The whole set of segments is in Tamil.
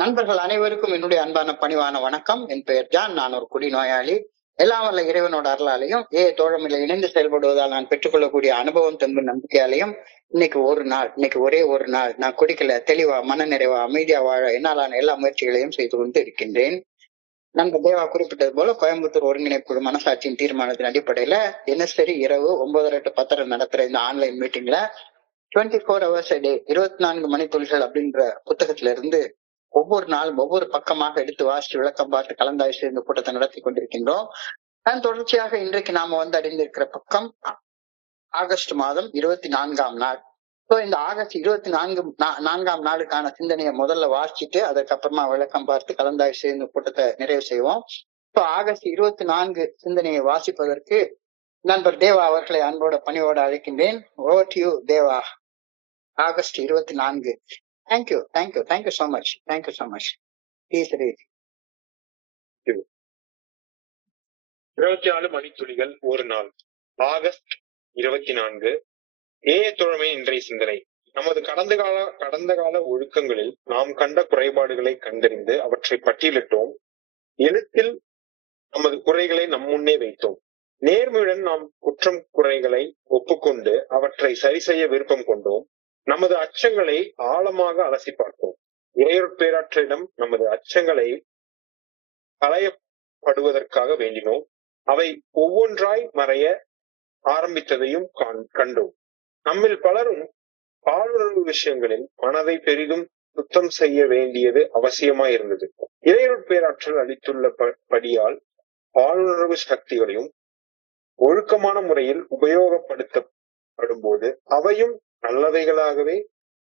நண்பர்கள் அனைவருக்கும் என்னுடைய அன்பான பணிவான வணக்கம். என் பெயர் ஜான். நான் ஒரு குடிநோயாளி. எல்லாம் வல்ல இறைவனோட அருளாலையும் தோழமையில இணைந்து செயல்படுவதால் நான் பெற்றுக்கொள்ளக்கூடிய அனுபவம் தெம்பு நம்பிக்கையாலையும் இன்னைக்கு ஒரே ஒரு நாள் நான் குடிக்கல, தெளிவா மன நிறைவா அமைதியா வாழ என்னாலான எல்லா முயற்சிகளையும் செய்து கொண்டு இருக்கின்றேன். நண்பர் தேவா குறிப்பிட்டது போல கோயம்புத்தூர் ஒருங்கிணைப்பு மனசாட்சியின் தீர்மானத்தின் அடிப்படையில தினசரி இரவு 9:30 to 10:30 நடத்துற இந்த ஆன்லைன் மீட்டிங்ல 24 hours a day 24 மணித்துளிகள் அப்படின்ற புத்தகத்துல இருந்து ஒவ்வொரு நாளும் ஒவ்வொரு பக்கமாக எடுத்து வாசித்து விளக்கம் பார்த்து கலந்தாய்ச்சி இந்த கூட்டத்தை நடத்தி கொண்டிருக்கின்றோம். தொடர்ச்சியாக இன்றைக்கு நாம அடைந்திருக்கிற பக்கம் ஆகஸ்ட் மாதம் 24ஆம் நாள். இந்த ஆகஸ்ட் 24ஆம் நாளுக்கான சிந்தனையை முதல்ல வாசிச்சுட்டு அதற்கப்புறமா விளக்கம் பார்த்து கலந்தாய்ச்சி இந்த கூட்டத்தை நிறைவு செய்வோம். ஆகஸ்ட் 24 சிந்தனையை வாசிப்பதற்கு நண்பர் தேவா அவர்களை அன்போட பணியோட அழைக்கின்றேன். Over to you Deva. August 24. Thank you so much. Please read. 24 மணித்துளிகள் ஒரு நாள். ஆகஸ்ட் 24. தோழமை இன்றைய சிந்தனை. நமது கடந்த கால ஒழுக்கங்களில் நாம் கண்ட குறைபாடுகளை கண்டறிந்து அவற்றை பட்டியலிட்டோம். எழுத்தில் நமது குறைகளை நம் முன்னே வைத்தோம். நேர்மையுடன் நாம் குற்றம் குறைகளை ஒப்புக்கொண்டு அவற்றை சரி செய்ய விருப்பம் கொண்டோம். நமது அச்சங்களை ஆழமாக அலசி பார்த்தோம். இறையொருட்பேராற்றலிடம் நமது அச்சங்களை களையப்படுவதற்காக வேண்டினோம். அவை ஒவ்வொன்றாய் மறைய ஆரம்பித்ததையும் கண்டோம். நம்மில் பலரும் பாலுணர்வு விஷயங்களில் மனதை பெரிதும் சுத்தம் செய்ய வேண்டியது அவசியமாயிருந்தது. இறையொருட்பேராற்றல் அளித்துள்ள படியால் பாலுணர்வு சக்திகளையும் ஒழுக்கமான முறையில் உபயோகப்படுத்தப்படும் போது அவையும் நல்லவைகளே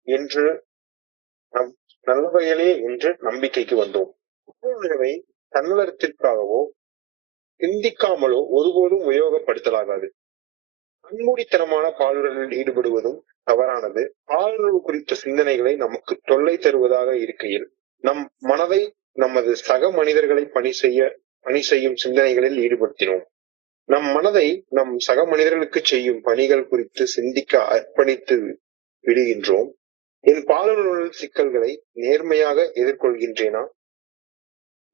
என்று நம்பிக்கைக்கு வந்தோம். பாலுணர்வை தன்னலத்திற்காகவோ சிந்திக்காமலோ ஒருபோதும் உபயோகப்படுத்தலாகாது. கண்மூடித்தனமான பாலுணர்வில் ஈடுபடுவதும் தவறானது. பாலுணர்வு குறித்த சிந்தனைகளை நமக்கு தொல்லை தருவதாக இருக்கையில் நம் மனதை நமது சக மனிதர்களை பணி செய்யும் சிந்தனைகளில் ஈடுபடுத்தினோம். நம் மனதை நம் சக மனிதர்களுக்கு செய்யும் பணிகள் குறித்து சிந்திக்க அர்ப்பணித்து விடுகின்றோம். என் பாலுணர்வு சிக்கல்களை நேர்மையாக எதிர்கொள்கின்றேனா?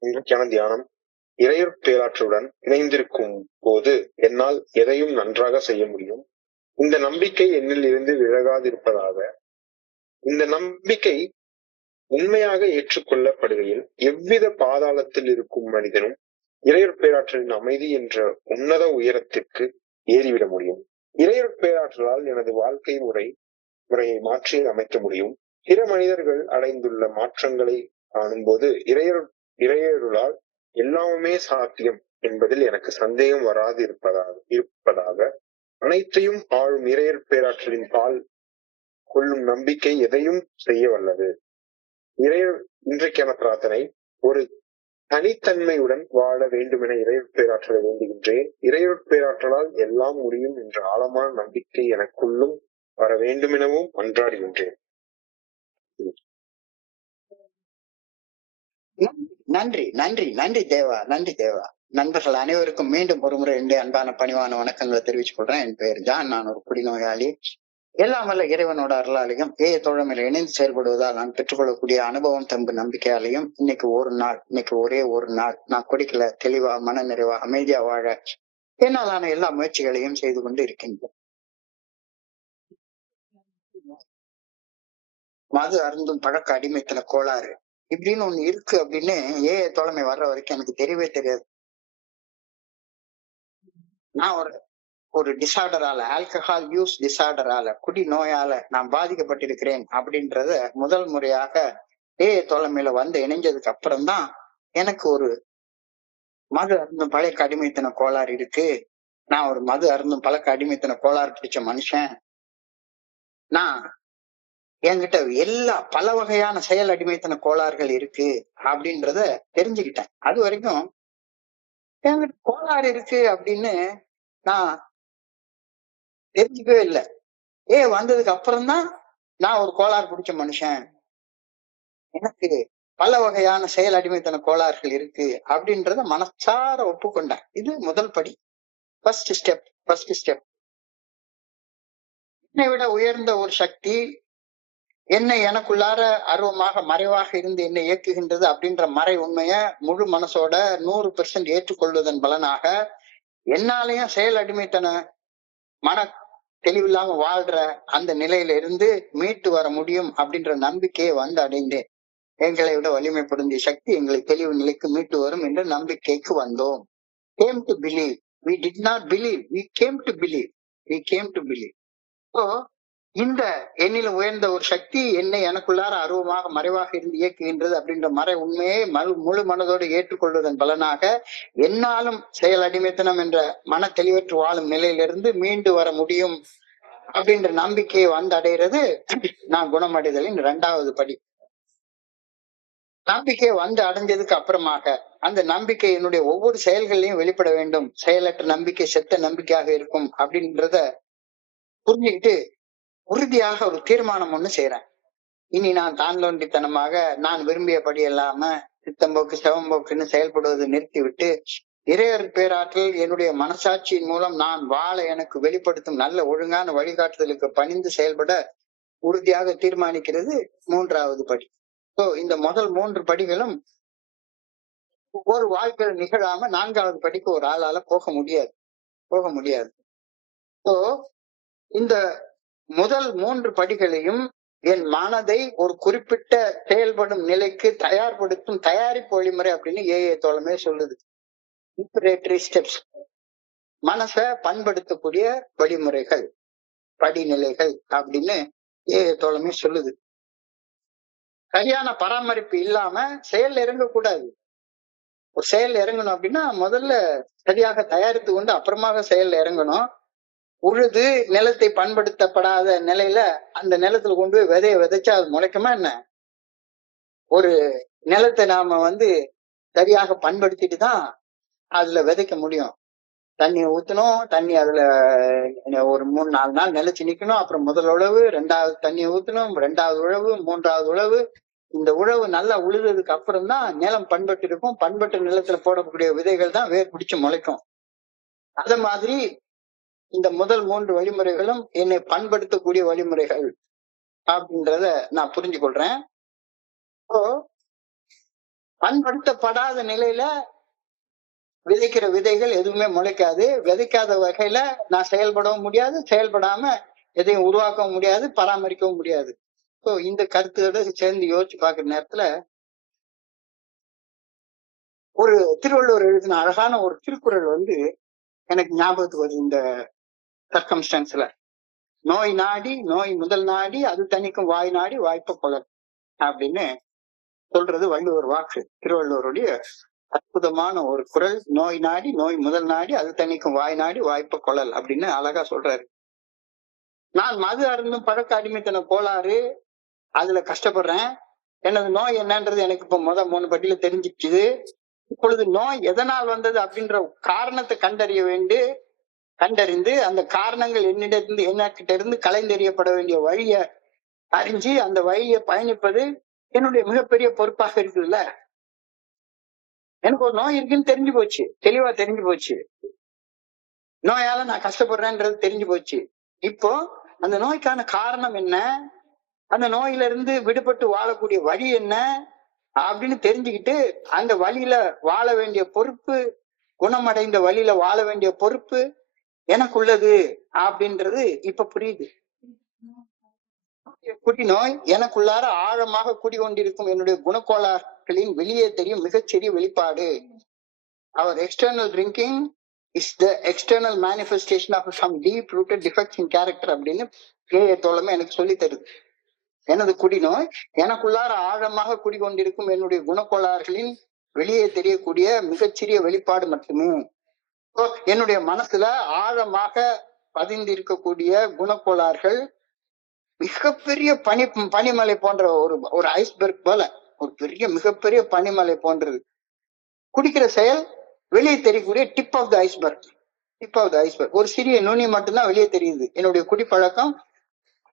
இன்றைக்கான தியானம். இறையொருட்பேராற்றலுடன் இணைந்திருக்கும் போது என்னால் எதையும் நன்றாக செய்ய முடியும். இந்த நம்பிக்கை என்னில் இருந்து விலகாதிருப்பதாக. இந்த நம்பிக்கை உண்மையாக ஏற்றுக்கொள்ளப்படுகையில் எவ்வித பாதாளத்தில் இருக்கும் மனிதனும் இறையொருட்பேராற்றலின் அமைதி என்ற உன்னத உயரத்திற்கு ஏறிவிட முடியும். இறையொருட்பேராற்றலால் எனது வாழ்க்கை முறையை மாற்றி அமைக்க முடியும். பிற மனிதர்கள் அடைந்துள்ள மாற்றங்களை காணும்போது இறையருளால் எல்லாமே சாத்தியம் என்பதில் எனக்கு சந்தேகம் வராது இருப்பதாக அனைத்தையும் ஆளும் இறையொருட்பேராற்றலின் பால் கொள்ளும் நம்பிக்கை எதையும் செய்ய வல்லது. இன்றைக்கான பிரார்த்தனை. ஒரு தனித்தன்மையுடன் வாழ வேண்டுமென இறையொருட்பேராற்றலை வேண்டுகின்றேன். இறையொருட்பேராற்றலால் எல்லாம் முடியும் என்ற ஆழமான நம்பிக்கை எனக்குள்ளும் வர வேண்டுமெனவும் மன்றாடுகின்றேன். நன்றி தேவா. நண்பர்கள் அனைவருக்கும் மீண்டும் ஒரு முறை என்னுடைய அன்பான பணிவான வணக்கங்களை தெரிவிச்சுக் கொள்றேன். என் பெயர் ஜான். நான் ஒரு குடிநோயாளி. எல்லாம் வல்ல இறைவனோட அருளாலையும் தோழமையில இணைந்து செயல்படுவதால் நான் பெற்றுக்கொள்ளக்கூடிய அனுபவம் தெம்பு நம்பிக்கையாலையும் இன்னைக்கு ஒரே ஒரு நாள் நான் குடிக்கல, தெளிவா மன நிறைவா அமைதியா வாழ என்னாலான எல்லா முயற்சிகளையும் செய்து கொண்டு இருக்கின்றேன். மது அருந்தும் பழக்க அடிமைத்தன கோளாறு இப்படின்னு ஒண்ணு இருக்கு அப்படின்னு தோழமை வர்ற வரைக்கும் எனக்கு தெரியவே தெரியாது. நான் ஒரு டிசார்டரால, ஆல்கஹால் யூஸ் டிசார்டரால, குடி நோயால நான் பாதிக்கப்பட்டிருக்கிறேன் அப்படின்றத முதல் முறையாக தோழமையில இணைஞ்சதுக்கு அப்புறம்தான் எனக்கு ஒரு மது அருந்தும் பழக்க அடிமைத்தன கோளாறு இருக்கு. நான் ஒரு மது அருந்தும் பழக்க அடிமைத்தன கோளாறு பிடிச்ச மனுஷன். நான் என்கிட்ட பல வகையான செயல் அடிமைத்தன கோளாறுகள் இருக்கு அப்படின்றத தெரிஞ்சுக்கிட்டேன். அது வரைக்கும் என்கிட்ட கோளாறு இருக்கு அப்படின்னு நான் தெரிஞ்சுக்கவே இல்லை. வந்ததுக்கு அப்புறம்தான் நான் ஒரு கோளாறு பிடிச்ச மனுஷன், எனக்கு பல வகையான செயல் அடிமைத்தன கோளாறுகள் இருக்கு அப்படின்றத மனசார ஒப்புக்கொண்டேன். இது முதல் படி, ஃபர்ஸ்ட் ஸ்டெப். என்னை விட உயர்ந்த ஒரு சக்தி என்னை எனக்குள்ளார அருவமாக மறைவாக இருந்து என்னை இயக்குகின்றது அப்படின்ற மறை உண்மைய முழு மனசோட 100% ஏற்றுக்கொள்வதன் பலனாக என்னாலையும் செயல் அடிமைத்தன மன தெளிவில்லாம வாழ்ற அந்த நிலையில இருந்து மீட்டு வர முடியும் அப்படின்ற நம்பிக்கையை வந்து அடைந்தேன். எங்களை விட வலிமை பொருந்திய சக்தி எங்களை தெளிவு நிலைக்கு மீட்டு வரும் என்ற நம்பிக்கைக்கு வந்தோம். Came to believe. We did not believe. We came to believe. We came to believe. So, இந்த எண்ணில உயர்ந்த ஒரு சக்தி என்னை எனக்குள்ளார அருவமாக மறைவாக இருந்து இயக்குகின்றது அப்படின்ற மறை உண்மையை முழு மனதோடு ஏற்றுக்கொள்வதன் பலனாக என்னாலும் செயல் அடிமைத்தனம் என்ற மன தெளிவற்று வாழும் நிலையிலிருந்து மீண்டு வர முடியும் அப்படின்ற நம்பிக்கையை வந்து அடைகிறது நான் குணமடைதலின் 2வது படி. நம்பிக்கை வந்து அடைஞ்சதுக்கு அப்புறமாக அந்த நம்பிக்கை என்னுடைய ஒவ்வொரு செயல்களையும் வெளிப்பட வேண்டும். செயலற்ற நம்பிக்கை செத்த நம்பிக்கையாக இருக்கும் அப்படின்றத புரிஞ்சுக்கிட்டு உறுதியாக ஒரு தீர்மானம் ஒண்ணு செய்யறேன். இனி நான் தான்தோன்றித்தனமாக நான் விரும்பியபடி இல்லாம சித்தம்போக்கு செவம்போக்குன்னு செயல்படுவதை நிறுத்திவிட்டு இறையர் பேராற்றல் என்னுடைய மனசாட்சியின் மூலம் நான் வாழ எனக்கு வெளிப்படுத்தும் நல்ல ஒழுங்கான வழிகாட்டுதலுக்கு பணிந்து செயல்பட உறுதியாக தீர்மானிக்கிறது 3வது படி. இந்த முதல் 3 படிகளும் ஒரு வாழ்க்கையில நிகழாம 4வது படிக்கு ஒரு ஆளால போக முடியாது. இந்த முதல் 3 படிகளையும் என் மனதை ஒரு குறிப்பிட்ட செயல்படும் நிலைக்கு தயார்படுத்தும் தயாரிப்பு வழிமுறை அப்படின்னு ஏஏ தோழமே சொல்லுது. ப்ரிப்பரேட்டரி ஸ்டெப்ஸ், மனசை பண்படுத்தக்கூடிய வழிமுறைகள், படிநிலைகள் அப்படின்னு ஏஏ தோழமே சொல்லுது. சரியான பராமரிப்பு இல்லாம செயல் இறங்கக்கூடாது. ஒரு செயல் இறங்கணும் அப்படின்னா முதல்ல சரியாக தயாரித்து கொண்டு அப்புறமாக செயல் இறங்கணும். உழுது நிலத்தை பண்படுத்தப்படாத நிலையில அந்த நிலத்துல கொண்டு போய் விதைய விதைச்சா அது முளைக்குமா என்ன? ஒரு நிலத்தை நாம சரியாக பண்படுத்திட்டு தான் அதுல விதைக்க முடியும். தண்ணியை ஊத்தணும், தண்ணி அதுல ஒரு 3-4 நாள் நிலைச்சு நிக்கணும். அப்புறம் முதல் உழவு, 2வது தண்ணியை ஊத்தணும், 2வது உழவு, 3வது உழவு. இந்த உழவு நல்லா உழுதுறதுக்கு அப்புறம் தான் நிலம் பண்பட்டு இருக்கும். பண்பட்ட நிலத்துல போடக்கூடிய விதைகள் தான் வேர் பிடிச்சு முளைக்கும். அத மாதிரி இந்த முதல் 3 வழிமுறைகளும் என்னை பண்படுத்தக்கூடிய வழிமுறைகள் அப்படின்றத நான் புரிஞ்சு கொள்றேன். பண்படுத்தப்படாத நிலையில விதைக்கிற விதைகள் எதுவுமே முளைக்காது. விதைக்காத வகையில நான் செயல்படவும் முடியாது, செயல்படாம எதையும் உருவாக்கவும் முடியாது, பராமரிக்கவும் முடியாது. இந்த கருத்தோட சேர்ந்து யோசிச்சு பாக்குற நேரத்துல ஒரு திருவள்ளுவர் எழுதின அழகான ஒரு திருக்குறள் எனக்கு ஞாபகத்துக்கு வருது. இந்த சர்க்கம்ஸ்டன்ஸ்ல நோய் நாடி நோய் முதல் நாடி அது தணிக்கும் வாய் நாடி வாய்ப்ப கொளல் அப்படின்னு சொல்றது வள்ளுவர் வாக்கு. திருவள்ளுவருடைய அற்புதமான ஒரு குறள். நோய் நாடி நோய் முதல் நாடி அது தணிக்கும் வாய் நாடி வாய்ப்ப கொளல் அப்படின்னு அழகா சொல்றாரு. நான் மது அருந்தும் பழக்க அடிமைத்தன கோளாறு, அதுல கஷ்டப்படுறேன். எனது நோய் என்னன்றது எனக்கு இப்ப 3 படியில தெரிஞ்சிச்சுது. இப்பொழுது நோய் எதனால் வந்தது அப்படின்ற காரணத்தை கண்டறிந்து அந்த காரணங்கள் என்னிட்ட இருந்து கலைந்தெறியப்பட வேண்டிய வழியை அறிஞ்சு அந்த வழியை பயணிப்பது என்னுடைய மிகப்பெரிய பொறுப்பாக இருக்குதுல்ல. எனக்கு ஒரு நோய் இருக்குன்னு தெரிஞ்சு போச்சு, தெளிவா தெரிஞ்சு போச்சு. நோயால நான் கஷ்டப்படுறேன்றது தெரிஞ்சு போச்சு. இப்போ அந்த நோய்க்கான காரணம் என்ன, அந்த நோயில இருந்து விடுபட்டு வாழக்கூடிய வழி என்ன அப்படின்னு தெரிஞ்சுக்கிட்டு அந்த வழியில வாழ வேண்டிய பொறுப்பு, குணமடைந்த வழியில வாழ வேண்டிய பொறுப்பு எனக்குள்ளது அப்படின்றது இப்ப புரியுது. குடிநோய் எனக்குள்ளார ஆழமாக குடிகொண்டிருக்கும் என்னுடைய குணக்கோளாறுகளின் வெளியே தெரியும் மிகச்சிறிய வெளிப்பாடு. அவர் external drinking is the external manifestation of some deep rooted defects in character அப்படின்னு தோழமே எனக்கு சொல்லி தருது. எனது குடிநோய் எனக்குள்ளார ஆழமாக குடிகொண்டிருக்கும் என்னுடைய குணக்கோளாறுகளின் வெளியே தெரியக்கூடிய மிகச்சிறிய வெளிப்பாடு மட்டுமே. என்னுடைய மனசுல ஆழமாக பதிந்திருக்கக்கூடிய குணக்கோளாறுகள் மிகப்பெரிய பனிமலை போன்ற ஒரு ஐஸ்பர்க் போல, ஒரு பெரிய மிகப்பெரிய பனிமலை போன்றது. குடிக்கிற செயல் வெளியே தெரியக்கூடிய டிப் ஆஃப் த ஐஸ்பர்க், ஒரு சிறிய நுனி மட்டும்தான் வெளியே தெரியுது. என்னுடைய குடிப்பழக்கம்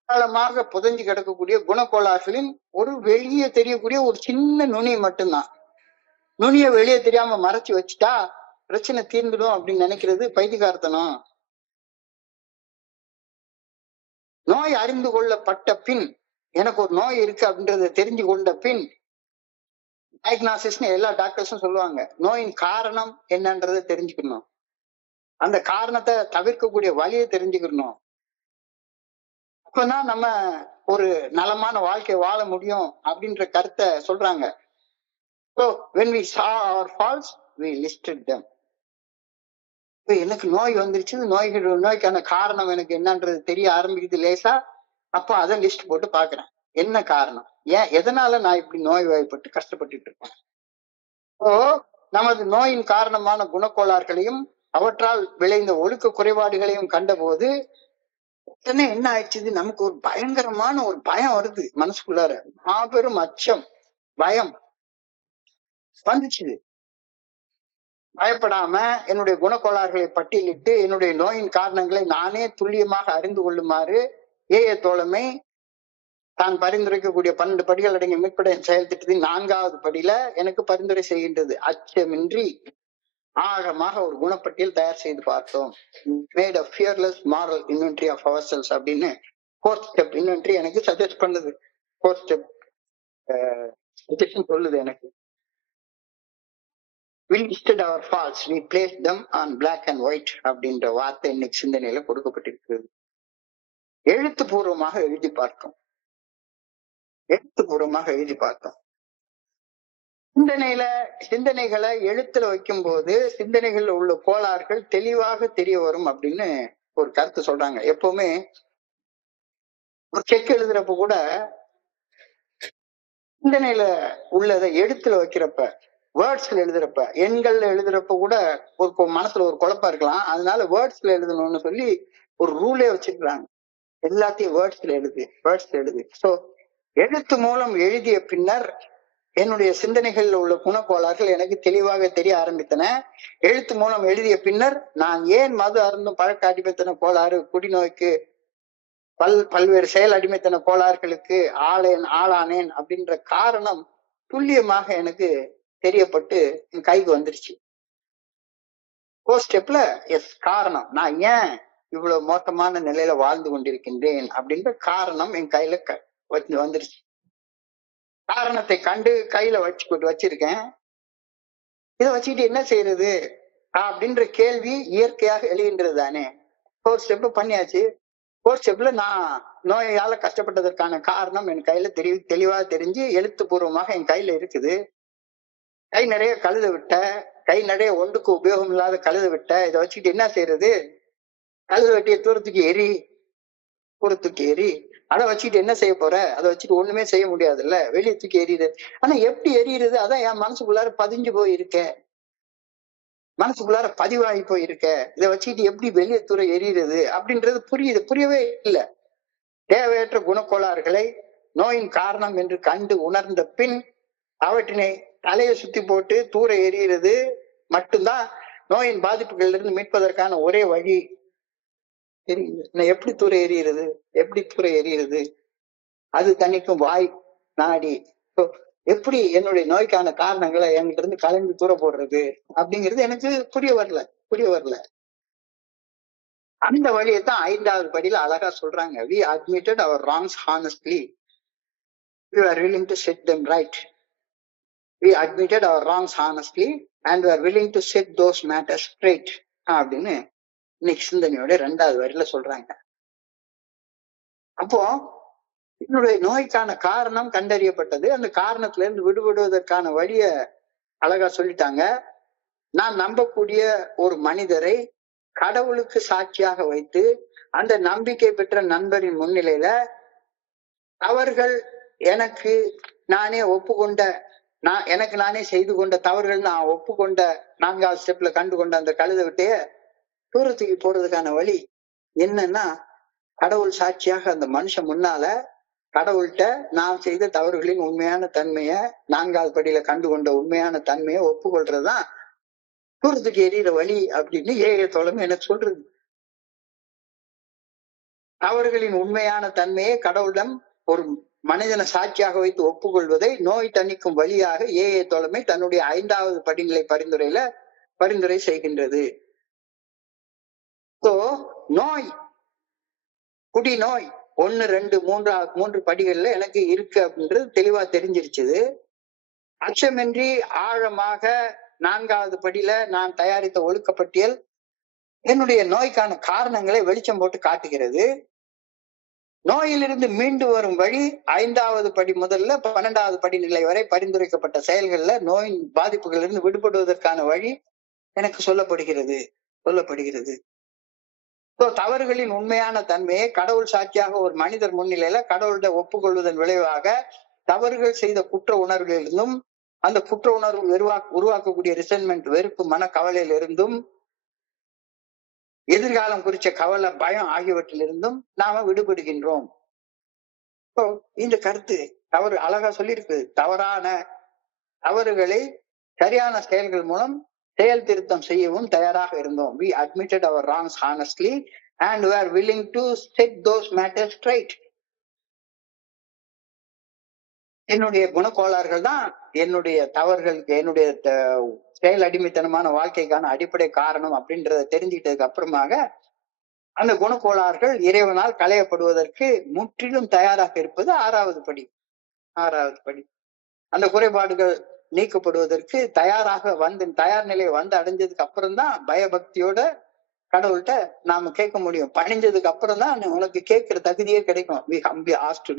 ஆழமாக புதைஞ்சு கிடக்கக்கூடிய குணக்கோளாறுகளின் ஒரு வெளியே தெரியக்கூடிய ஒரு சின்ன நுனி மட்டும்தான். நுனிய வெளியே தெரியாம மறைச்சு வச்சுட்டா பிரச்சனை தீர்ந்துடும் அப்படின்னு நினைக்கிறது பைத்தியக்காரத்தனம். நோய் அறிந்து கொள்ளப்பட்ட பின் எனக்கு ஒரு நோய் இருக்கு அப்படின்றத தெரிஞ்சு கொண்ட பின் டயக்னாசிஸ்னு எல்லா டாக்டர்ஸும் சொல்லுவாங்க, நோயின் காரணம் என்னன்றதை தெரிஞ்சுக்கணும், அந்த காரணத்தை தவிர்க்கக்கூடிய வழியை தெரிஞ்சுக்கணும். அப்பதான் நம்ம ஒரு நலமான வாழ்க்கை வாழ முடியும் அப்படின்ற கருத்தை சொல்றாங்க. So when we saw our faults, we listed them. இப்ப எனக்கு நோய் வந்துருச்சு, நோய்க்கான காரணம் எனக்கு என்னன்றது தெரிய ஆரம்பிக்குது லேசா. அப்ப அதை லிஸ்ட் போட்டு பாக்குறேன், என்ன காரணம், ஏன் எதனால நான் இப்படி நோய் வாய்ப்பட்டு கஷ்டப்பட்டுட்டு இருக்கேன். ஓ, நமது நோயின் காரணமான குணக்கோளாறுகளையும் அவற்றால் விளைந்த ஒழுக்க குறைபாடுகளையும் கண்டபோது உடனே என்ன ஆயிடுச்சு, நமக்கு ஒரு பயங்கரமான ஒரு பயம் வருது மனசுக்குள்ளார, மாபெரும் அச்சம், பயம் வந்துச்சு. பயப்படாம என்னுடைய குணக்கோளாறுகளை பட்டியலிட்டு என்னுடைய நோயின் காரணங்களை நானே துல்லியமாக அறிந்து கொள்ளுமாறு ஏஏ தோழமை தான் பரிந்துரைக்கக்கூடிய 12 படிகள் அடங்கிய மீட்படை செயல் திட்டத்தின் 4வது படியில எனக்கு பரிந்துரை செய்கின்றது. அச்சமின்றி ஆழமாக ஒரு குணப்பட்டியல் தயார் செய்து பார்த்தோம். Made a fearless moral inventory of our selves அப்படின்னு 4th ஸ்டெப் இன்வென்ட்ரி எனக்கு சஜஸ்ட் பண்ணுது. 4th ஸ்டெப் சொல்லுது எனக்கு. We listed our faults, we placed them on black and white அப்படின்ற வார்த்தை இன்னைக்கு சிந்தனையில கொடுக்கப்பட்டிருக்கிறது. எழுத்துப்பூர்வமாக எழுதி பார்த்தோம், எழுத்துப்பூர்வமாக எழுதி பார்த்தோம். சிந்தனைகளை எழுத்துல வைக்கும் போது சிந்தனைகள்ல உள்ள கோளாறுகள் தெளிவாக தெரிய வரும் அப்படின்னு ஒரு கருத்து சொல்றாங்க. எப்பவுமே ஒரு செக் எழுதுறப்ப கூட சிந்தனையில உள்ளதை எழுத்துல வைக்கிறப்ப, வேர்ட்ஸ்ல எழுதுறப்ப, எண்கள்ல எழுதுறப்ப கூட ஒரு மனசுல ஒரு குழப்பம் இருக்கலாம். அதனால வேர்ட்ஸ்ல எழுதணும்னு சொல்லி ஒரு ரூலே வச்சிருக்காங்க, எல்லாத்தையும் வேர்ட்ஸ்ல எழுது. சோ எழுத்து மூலம் எழுதிய பின்னர் என்னுடைய சிந்தனைகள்ல உள்ள குணக்கோளாறுகள் எனக்கு தெளிவாக தெரிய ஆரம்பித்தன. எழுத்து மூலம் எழுதிய பின்னர் நான் ஏன் மது அருந்தும் பழக்க அடிமைத்தன கோளாறு, குடிநோய்க்கு, பல்வேறு செயல் அடிமைத்தன கோளாறுகளுக்கு ஆளானேன் அப்படின்ற காரணம் துல்லியமாக எனக்கு தெரியப்பட்டு என் கைக்கு வந்துருச்சு. ஃபோர்த் ஸ்டெப்ல எஸ் காரணம், நான் ஏன் இவ்வளவு மோசமான நிலையில வாழ்ந்து கொண்டிருக்கின்றேன் அப்படின்ற காரணம் என் கையில வந்துருச்சு. காரணத்தை கண்டு கையில வச்சிருக்கேன். இதை வச்சுக்கிட்டு என்ன செய்யறது அப்படின்ற கேள்வி இயற்கையாக எழுகின்றது தானே. 4th ஸ்டெப் பண்ணியாச்சு. 4th ஸ்டெப்ல நான் நோயால கஷ்டப்பட்டதற்கான காரணம் என் கையில தெளிவாக தெரிஞ்சு எழுத்துப்பூர்வமாக என் கையில இருக்குது. கை நிறைய கழுத விட்ட, கை நிறைய ஒன்றுக்கு உபயோகம் இல்லாத கழுத விட்ட, இதை வச்சுக்கிட்டு என்ன செய்யறது, கழுத வெட்டிய தூரத்துக்கு எரி, அதை வச்சுட்டு என்ன செய்ய போற, அதை வச்சுட்டு ஒண்ணுமே செய்ய முடியாதுல்ல, வெளியே தூக்கி எரியுது. ஆனா எப்படி எரியுறது, அதான் என் மனசுக்குள்ளார பதிஞ்சு போயிருக்க, மனசுக்குள்ளார பதிவாகி போயிருக்க, இதை வச்சுட்டு எப்படி வெளியே தூர எரியுறது அப்படின்றது புரியவே இல்லை. தேவையற்ற குணக்கோளாறுகளை நோயின் காரணம் என்று கண்டு உணர்ந்த பின் அவற்றினை தலையை சுத்தி போட்டு தூர எரியுறது மட்டும்தான் நோயின் பாதிப்புகள்ல இருந்து மீட்பதற்கான ஒரே வழி. தெரியுது எப்படி தூர எரியுறது, அது தணிக்கும் வாய் நாடி. எப்படி என்னுடைய நோய்க்கான காரணங்களை என்கிட்ட இருந்து கலந்து தூர போடுறது அப்படிங்கிறது எனக்கு புரிய வரல. அந்த வழியைத்தான் 5வது படியில அழகா சொல்றாங்க. We admitted our wrongs honestly, we were willing to set them right. We admitted our wrongs honestly and we are willing to set those matters straight அப்படின்னு இன்னைக்கு சிந்தனையோட 2வது வரியில சொல்றாங்க. அப்போ என்னுடைய நோய்க்கான காரணம் கண்டறியப்பட்டது, அந்த காரணத்துல இருந்து விடுபடுவதற்கான வழிய அழகா சொல்லிட்டாங்க. நான் நம்பக்கூடிய ஒரு மனிதரை கடவுளுக்கு சாட்சியாக வைத்து அந்த நம்பிக்கை பெற்ற நண்பரின் முன்னிலையில அவர்கள் எனக்கு நானே எனக்கு நானே செய்து கொண்ட தவறுகள் நான் ஒப்புக்கொண்ட 4வது ஸ்டெப்ல கண்டு கொண்ட அந்த கழுத விட்டைய தூரத்துக்கு போறதுக்கான வழி என்னன்னா, கடவுள் சாட்சியாக அந்த மனுஷன் முன்னால கடவுள்கிட்ட நான் செய்த தவறுகளின் உண்மையான தன்மைய 4வது படியில கண்டு கொண்ட உண்மையான தன்மையை ஒப்புக்கொள்றதுதான் தூரத்துக்கு எரியிற வழி அப்படின்னு ஏஏ தோழமை எனக்கு சொல்றது. தவறுகளின் உண்மையான தன்மையை கடவுளிடம் ஒரு மனிதனை சாட்சியாக வைத்து ஒப்புக்கொள்வதை நோய் தணிக்கும் வழியாக ஏஏ தோழமை தன்னுடைய 5வது படிநிலை பரிந்துரை செய்கின்றது. நோய், குடிநோய் 1, 2, 3 படிகள்ல எனக்கு இருக்கு அப்படின்றது தெளிவா தெரிஞ்சிருச்சுது. அச்சமின்றி ஆழமாக 4வது படியில நான் தயாரித்த ஒழுக்கப்பட்டியல் என்னுடைய நோய்க்கான காரணங்களை வெளிச்சம் போட்டு காட்டுகிறது. நோயிலிருந்து மீண்டு வரும் வழி 5வது படி முதல்ல 12வது படி நிலை வரை பரிந்துரைக்கப்பட்ட செயல்கள்ல நோயின் பாதிப்புகளிலிருந்து விடுபடுவதற்கான வழி எனக்கு சொல்லப்படுகிறது. தவறுகளின் உண்மையான தன்மையை கடவுள் சாட்சியாக ஒரு மனிதர் முன்னிலையில கடவுள்கிட்ட ஒப்புக்கொள்வதன் விளைவாக தவறுகள் செய்த குற்ற உணர்வுகளிலிருந்தும் அந்த குற்ற உணர்வு உருவாக்கக்கூடிய ரிசன்மெண்ட், வெறுப்பு, மன கவலையிலிருந்தும் எதிர்காலம் குறிச்ச கவலை, பயம் ஆகியவற்றிலிருந்தும் நாம விடுபடுகின்றோம். இந்த கருத்து தவறு அழகா சொல்லியிருக்கு. தவறுகளை சரியான செயல்கள் மூலம் செயல் திருத்தம் செய்யவும் தயாராக இருந்தோம். We admitted our wrongs honestly and were willing to set those matters straight. என்னுடைய குணக்கோளாறுகள் தான் என்னுடைய தவறுகளுக்கு, என்னுடைய செயல் அடிமைத்தனமான வாழ்க்கைக்கான அடிப்படை காரணம் அப்படின்றத தெரிஞ்சுக்கிட்டதுக்கு அப்புறமாக அந்த குணக்கோளாறுகள் இறைவனால் களையப்படுவதற்கு முற்றிலும் தயாராக இருப்பது 6வது படி. அந்த குறைபாடுகள் நீக்கப்படுவதற்கு தயார் நிலை வந்து அடைஞ்சதுக்கு அப்புறம் தான் பயபக்தியோட கடவுள்கிட்ட நாம கேட்க முடியும். பணிஞ்சதுக்கு அப்புறம் தான் உனக்கு கேட்கிற தகுதியே கிடைக்கும். We humbly asked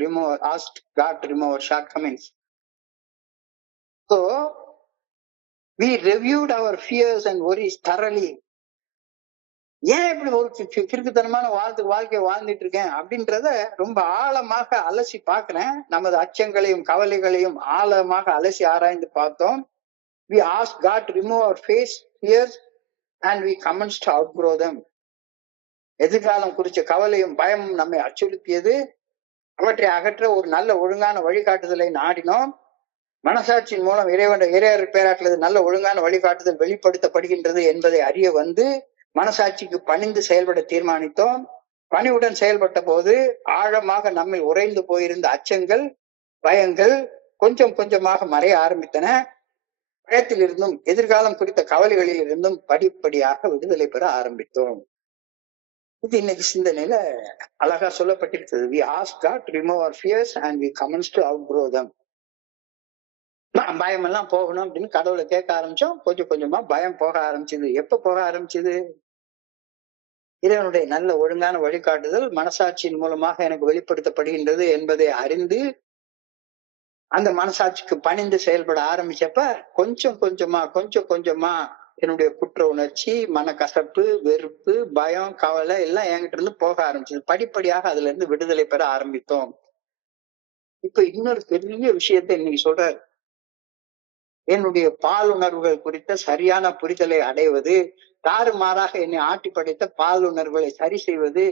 God to remove our shortcomings. So we reviewed our fears and worries thoroughly. ஏன் இப்படி ஒரு கிறுக்குத்தனமான வாழ்க்கை வாழ்ந்துட்டு இருக்கேன் அப்படின்றத ரொம்ப ஆழமாக அலசி பார்க்கிறேன். நமது அச்சங்களையும் கவலைகளையும் ஆழமாக அலசி ஆராய்ந்து பார்த்தோம். We asked God to remove our fears and we commenced to outgrow them. எதிர்காலம் குறிச்ச கவலையும் பயமும் நம்மை அச்சுறுத்தியது. அவற்றை அகற்ற ஒரு நல்ல ஒழுங்கான வழிகாட்டுதலை நாடினோம். மனசாட்சியின் மூலம் இறைவன் பேராட்டுவது நல்ல ஒழுங்கான வழிகாட்டுதல் வெளிப்படுத்தப்படுகின்றது என்பதை அறிய வந்து மனசாட்சிக்கு பணிந்து செயல்பட தீர்மானித்தோம். பணிவுடன் செயல்பட்ட போது ஆழமாக நம்மில் உறைந்து போயிருந்த அச்சங்கள், பயங்கள் கொஞ்சம் கொஞ்சமாக மறைய ஆரம்பித்தன. பயத்தில் இருந்தும் எதிர்காலம் குறித்த கவலைகளில் இருந்தும் படிப்படியாக விடுதலை பெற ஆரம்பித்தோம். இது இன்னைக்கு சிந்தனையில அழகா சொல்லப்பட்டிருக்கிறது. We asked God to remove our fears and we commenced to outgrow them. பயம் எல்லாம் போகணும் அப்படின்னு கடவுளை கேட்க ஆரம்பிச்சோம். கொஞ்சம் கொஞ்சமா பயம் போக ஆரம்பிச்சது. எப்ப போக ஆரம்பிச்சது? இறைவனுடைய நல்ல ஒழுங்கான வழிகாட்டுதல் மனசாட்சியின் மூலமாக எனக்கு வெளிப்படுத்தப்படுகின்றது என்பதை அறிந்து அந்த மனசாட்சிக்கு பணிந்து செயல்பட ஆரம்பிச்சப்ப கொஞ்சம் கொஞ்சமா என்னுடைய குற்ற உணர்ச்சி, மனக்கசப்பு, வெறுப்பு, பயம், கவலை எல்லாம் என்கிட்ட இருந்து போக ஆரம்பிச்சது. படிப்படியாக அதுல இருந்து விடுதலை பெற ஆரம்பித்தோம். இப்ப இன்னொரு பெரிய விஷயத்தை இன்னைக்கு சொல்றாரு. என்னுடைய பாலுணர்வுகள் குறித்த சரியான புரிதலை அடைவது, தாறுமாறாக என்னை ஆட்டி படைத்த பாலுணர்வுகளை சரி செய்வது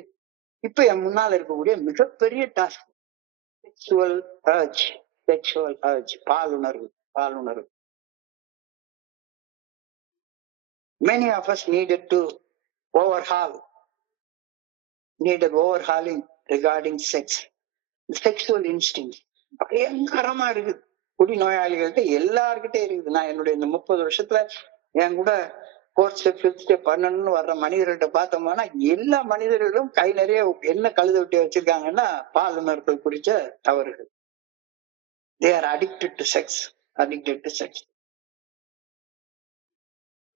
இப்ப என் முன்னால் இருக்கக்கூடிய மிகப்பெரிய டாஸ்க். செக்ஷுவல் அர்ஜ், பாலுணர்வு. Many of us needed overhauling regarding sex. Sexual instinct பயங்கரமா இருக்குது. குடிநோயாளிகள்கிட்ட எல்லார்கிட்டே இருக்குது. நான் என்னுடைய இந்த 30 வருஷத்துல என் கூட 4th step 5th step பண்ணணும்னு வர்ற மனிதர்கள்ட்ட பார்த்தோம்னா எல்லா மனிதர்களும் கை நிறைய என்ன கழுத விட்டு வச்சிருக்காங்கன்னா பாலுணர்வுகள் குறித்த தவறுகள். They are addicted to sex.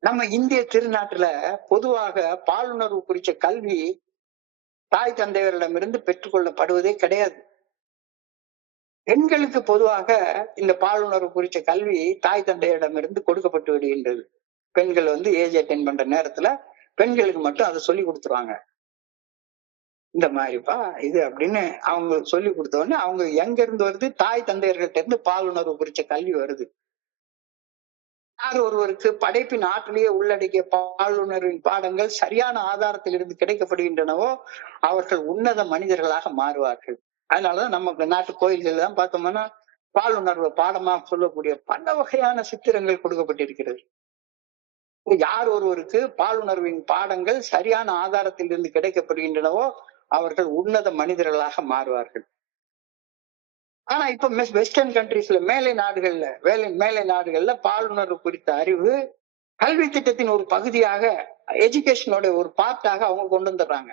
நம்ம இந்திய திருநாட்டுல பொதுவாக பாலுணர்வு குறித்த கல்வி தாய் தந்தையரிடமிருந்து பெற்றுக்கொள்ளப்படுவதே கிடையாது. பெண்களுக்கு பொதுவாக இந்த பாலுணர்வு குறித்த கல்வி தாய் தந்தையரிடமிருந்து கொடுக்கப்பட்டு விடுகின்றது. பெண்கள் ஏஜ் அட்டைன் பண்ற நேரத்துல பெண்களுக்கு மட்டும் அதை சொல்லி கொடுத்துருவாங்க. இந்த மாதிரிப்பா இது அப்படின்னு அவங்க சொல்லி கொடுத்த உடனே அவங்க எங்க இருந்து வருது? தாய் தந்தையர்கிட்ட இருந்து பாலுணர்வு குறித்த கல்வி வருது. யார் ஒருவருக்கு படைப்பின் ஆற்றலையே உள்ளடக்கிய பாலுணர்வின் பாடங்கள் சரியான ஆதாரத்தில் இருந்து கிடைக்கப்படுகின்றனவோ அவர்கள் உன்னத மனிதர்களாக மாறுவார்கள். அதனாலதான் நம்ம நாட்டு கோயில்கள் தான் பார்த்தோம்னா பாலுணர்வு பாடமாக சொல்லக்கூடிய பல வகையான சித்திரங்கள் கொடுக்கப்பட்டிருக்கிறது. யார் ஒருவருக்கு பாலுணர்வின் பாடங்கள் சரியான ஆதாரத்தில் இருந்து கிடைக்கப்படுகின்றனவோ அவர்கள் உன்னத மனிதர்களாக மாறுவார்கள். ஆனா இப்ப வெஸ்டர்ன் கண்ட்ரீஸ்ல மேலை நாடுகள்ல பாலுணர்வு குறித்த அறிவு கல்வி திட்டத்தின் ஒரு பகுதியாக, எஜுகேஷனோட ஒரு பார்ட்டாக அவங்க கொண்டு வந்துடுறாங்க.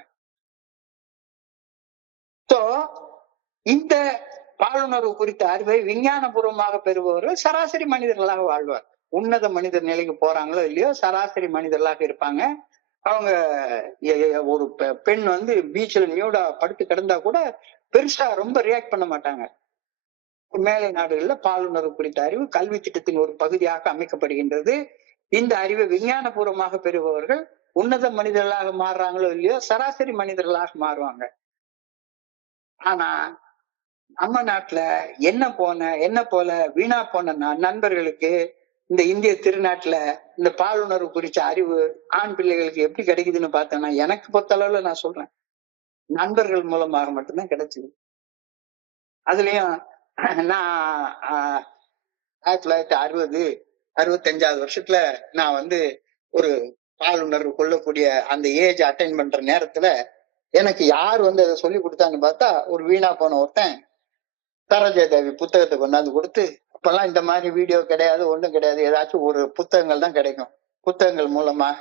சோ இந்த பாலுணர்வு குறித்த அறிவை விஞ்ஞானபூர்வமாக பெறுபவர்கள் சராசரி மனிதர்களாக வாழ்வார். உன்னத மனிதர் நிலைக்கு போறாங்களோ இல்லையோ சராசரி மனிதர்களாக இருப்பாங்க. அவங்க ஒரு பெண் வந்து பீச்சில் நியூடா படுத்து கிடந்தா கூட பெருசா ரொம்ப ரியாக்ட் பண்ண மாட்டாங்க. மேலை நாடுகள்ல பாலுணர்வு குறித்த அறிவு கல்வி திட்டத்தின் ஒரு பகுதியாக அமைக்கப்படுகின்றது. இந்த அறிவை விஞ்ஞானபூர்வமாக பெறுபவர்கள் உன்னத மனிதர்களாக மாறுறாங்களோ இல்லையோ சராசரி மனிதர்களாக மாறுவாங்க. ஆனா நம்ம நாட்டுல என்ன போல வீணா போன நண்பர்களுக்கு இந்த இந்திய திருநாட்டுல இந்த பாலுணர்வு குறித்த அறிவு ஆண் பிள்ளைகளுக்கு எப்படி கிடைக்குதுன்னு பார்த்தோம்னா, எனக்கு பொறுத்த அளவுல நான் சொல்றேன், நண்பர்கள் மூலமாக மட்டும்தான் கிடைச்சது. அதுலயும் நான் 1960 65வது வருஷத்துல நான் வந்து ஒரு பாலுணர்வு கொள்ளக்கூடிய அந்த ஏஜ் அட்டைன் பண்ற நேரத்துல எனக்கு யார் வந்து அதை சொல்லி கொடுத்தான்னு பார்த்தா, ஒரு வீணா போன ஒருத்தன் சரோஜா தேவி புத்தகத்தை கொண்டாந்து கொடுத்து, அப்பெல்லாம் இந்த மாதிரி வீடியோ கிடையாது, ஒண்ணும் கிடையாது, ஏதாச்சும் ஒரு புத்தகங்கள் தான் கிடைக்கும். புத்தகங்கள் மூலமாக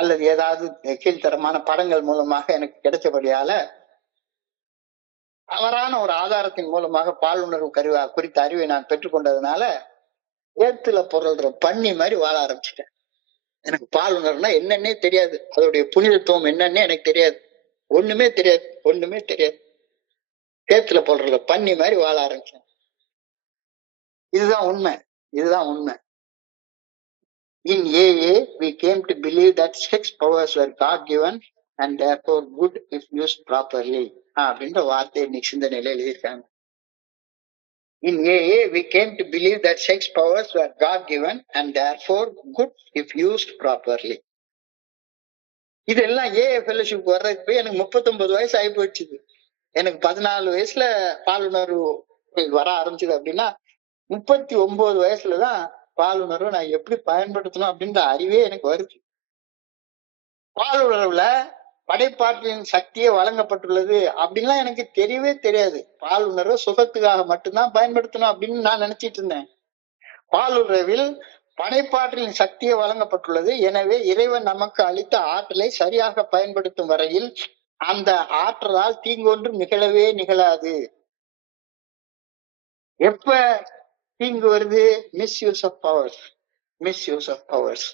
அல்லது ஏதாவது கீழ்த்தரமான படங்கள் மூலமாக எனக்கு கிடைச்சபடியால தவறான ஒரு ஆதாரத்தின் மூலமாக பாலுணர்வு குறித்த அறிவை நான் பெற்றுக்கொண்டதுனால ஏத்துல பொருள்ற பண்ணி மாதிரி வாழ ஆரம்பிச்சிட்டேன். எனக்கு பாலுணர்வுனா என்னன்னே தெரியாது, அதோடைய புனிதத்துவம் என்னன்னே எனக்கு தெரியாது, ஒண்ணுமே தெரியாது, ஒண்ணுமே தெரியாது. சேத்துல போடுறத பண்ணி மாதிரி வாழ ஆரம்பிச்சேன். இதுதான் உண்மை, இதுதான் உண்மை. In AA, we came to believe that six powers were God given and therefore good if used properly. அப்படின்ற வார்த்தை இன்னைக்கு சிந்தனையில எழுதியிருக்காங்க. In AA, we came to believe that six powers were God given and therefore good if used properly. இதெல்லாம் AA ஃபெலோஷிப் வர்றதுக்கு எனக்கு 39 வயசு ஆகி போயிடுச்சு. எனக்கு 14 வயசுல பாலுணர்வு வர ஆரம்பிச்சது அப்படின்னா 39 வயசுலதான் பாலுணர்வை நான் எப்படி பயன்படுத்தணும் அப்படின்ற அறிவே எனக்கு வருது. பாலுணர்வுல படைப்பாற்றலின் சக்தியே வழங்கப்பட்டுள்ளது அப்படின்லாம் எனக்கு தெரியவே தெரியாது. பாலுணர்வை சுகத்துக்காக மட்டும்தான் பயன்படுத்தணும் அப்படின்னு நான் நினைச்சிட்டு இருந்தேன். பாலுணர்வில் படைப்பாற்றலின் சக்தியே வழங்கப்பட்டுள்ளது, எனவே இறைவன் நமக்கு அளித்த ஆற்றலை சரியாக பயன்படுத்தும் வரையில் அந்த ஆற்றலால் தீங்கொன்றும் நிகழவே நிகழாது. எப்ப தீங்கு வருது? Misuse of powers, misuse of powers.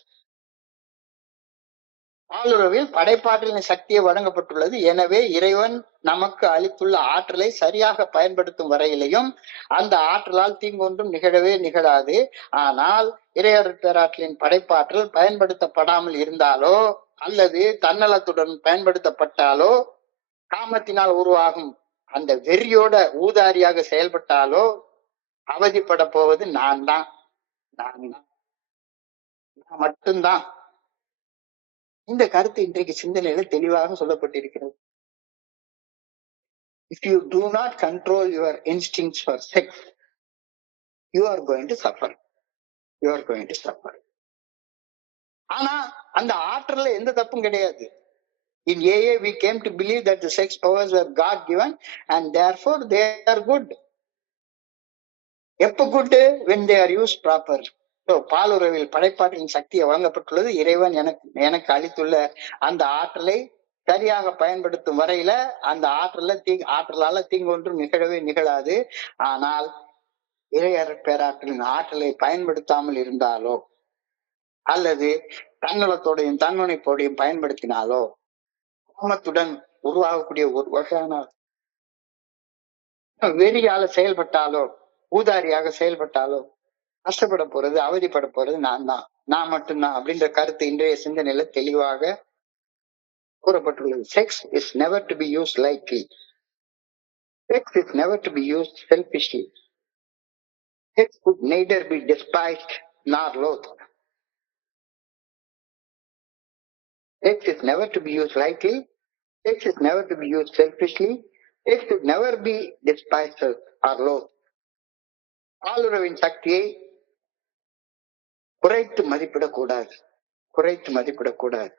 பாலுறவில் படைப்பாற்றலின் சக்தியை வழங்கப்பட்டுள்ளது, எனவே இறைவன் நமக்கு அளித்துள்ள ஆற்றலை சரியாக பயன்படுத்தும் வரையிலையும் அந்த ஆற்றலால் தீங்கொன்றும் நிகழவே நிகழாது. ஆனால் இறையருட் பேராற்றலின் படைப்பாற்றல் பயன்படுத்தப்படாமல் இருந்தாலோ அல்லது தன்னலத்துடன் பயன்படுத்தப்பட்டாலோ காமத்தினால் உருவாகும் அந்த வெறியோட ஊதாரியாக செயல்பட்டாலோ அவதிப்பட போவது நான் தான், நான் மட்டும்தான். இந்த கருத்து இன்றைக்கு சிந்தனையில தெளிவாக சொல்லப்பட்டிருக்கிறது. If you do not control your instincts for sex, you are going to suffer. You are going to suffer. ஆனா அந்த ஆற்றல்ல எந்த தப்பும் கிடையாது. In AA, we came to believe that the sex powers were God given and therefore they are good. எப்ப good? When they are used properly. பாலுறவில் படைப்பாற்றலின் சக்தியை வழங்கப்பட்டுள்ளது, இறைவன் எனக்கு அளித்துள்ள அந்த ஆற்றலை சரியாக பயன்படுத்தும் வரையில அந்த ஆற்றலால தீங்கொன்றும் நிகழவே நிகழாது. ஆனால் இறையருட் பேராற்றலின் ஆற்றலை பயன்படுத்தாமல் இருந்தாலோ அல்லது தன்னலத்தோடையும் தன்முனைப்போடையும் பயன்படுத்தினாலோ காமத்துடன் உருவாகக்கூடிய ஒரு வகையான வெறியால செயல்பட்டாலோ ஊதாரியாக செயல்பட்டாலோ கஷ்டப்பட போறது, அவதிப்பட போறது நான் தான், நான் மட்டும்தான் அப்படின்ற கருத்து இன்றைய சிந்தனையில தெளிவாக கூறப்பட்டுள்ளது. Sex is never to be used lightly. Sex is never to be used selfishly. Sex could neither be despised nor loathed. Sex is never to be used lightly. Sex is never to be used selfishly. Sex should never be despised or loathed. பாலுறவின் சக்தியை குறைத்து மதிப்பிடக்கூடாது, குறைத்து மதிப்பிடக்கூடாது.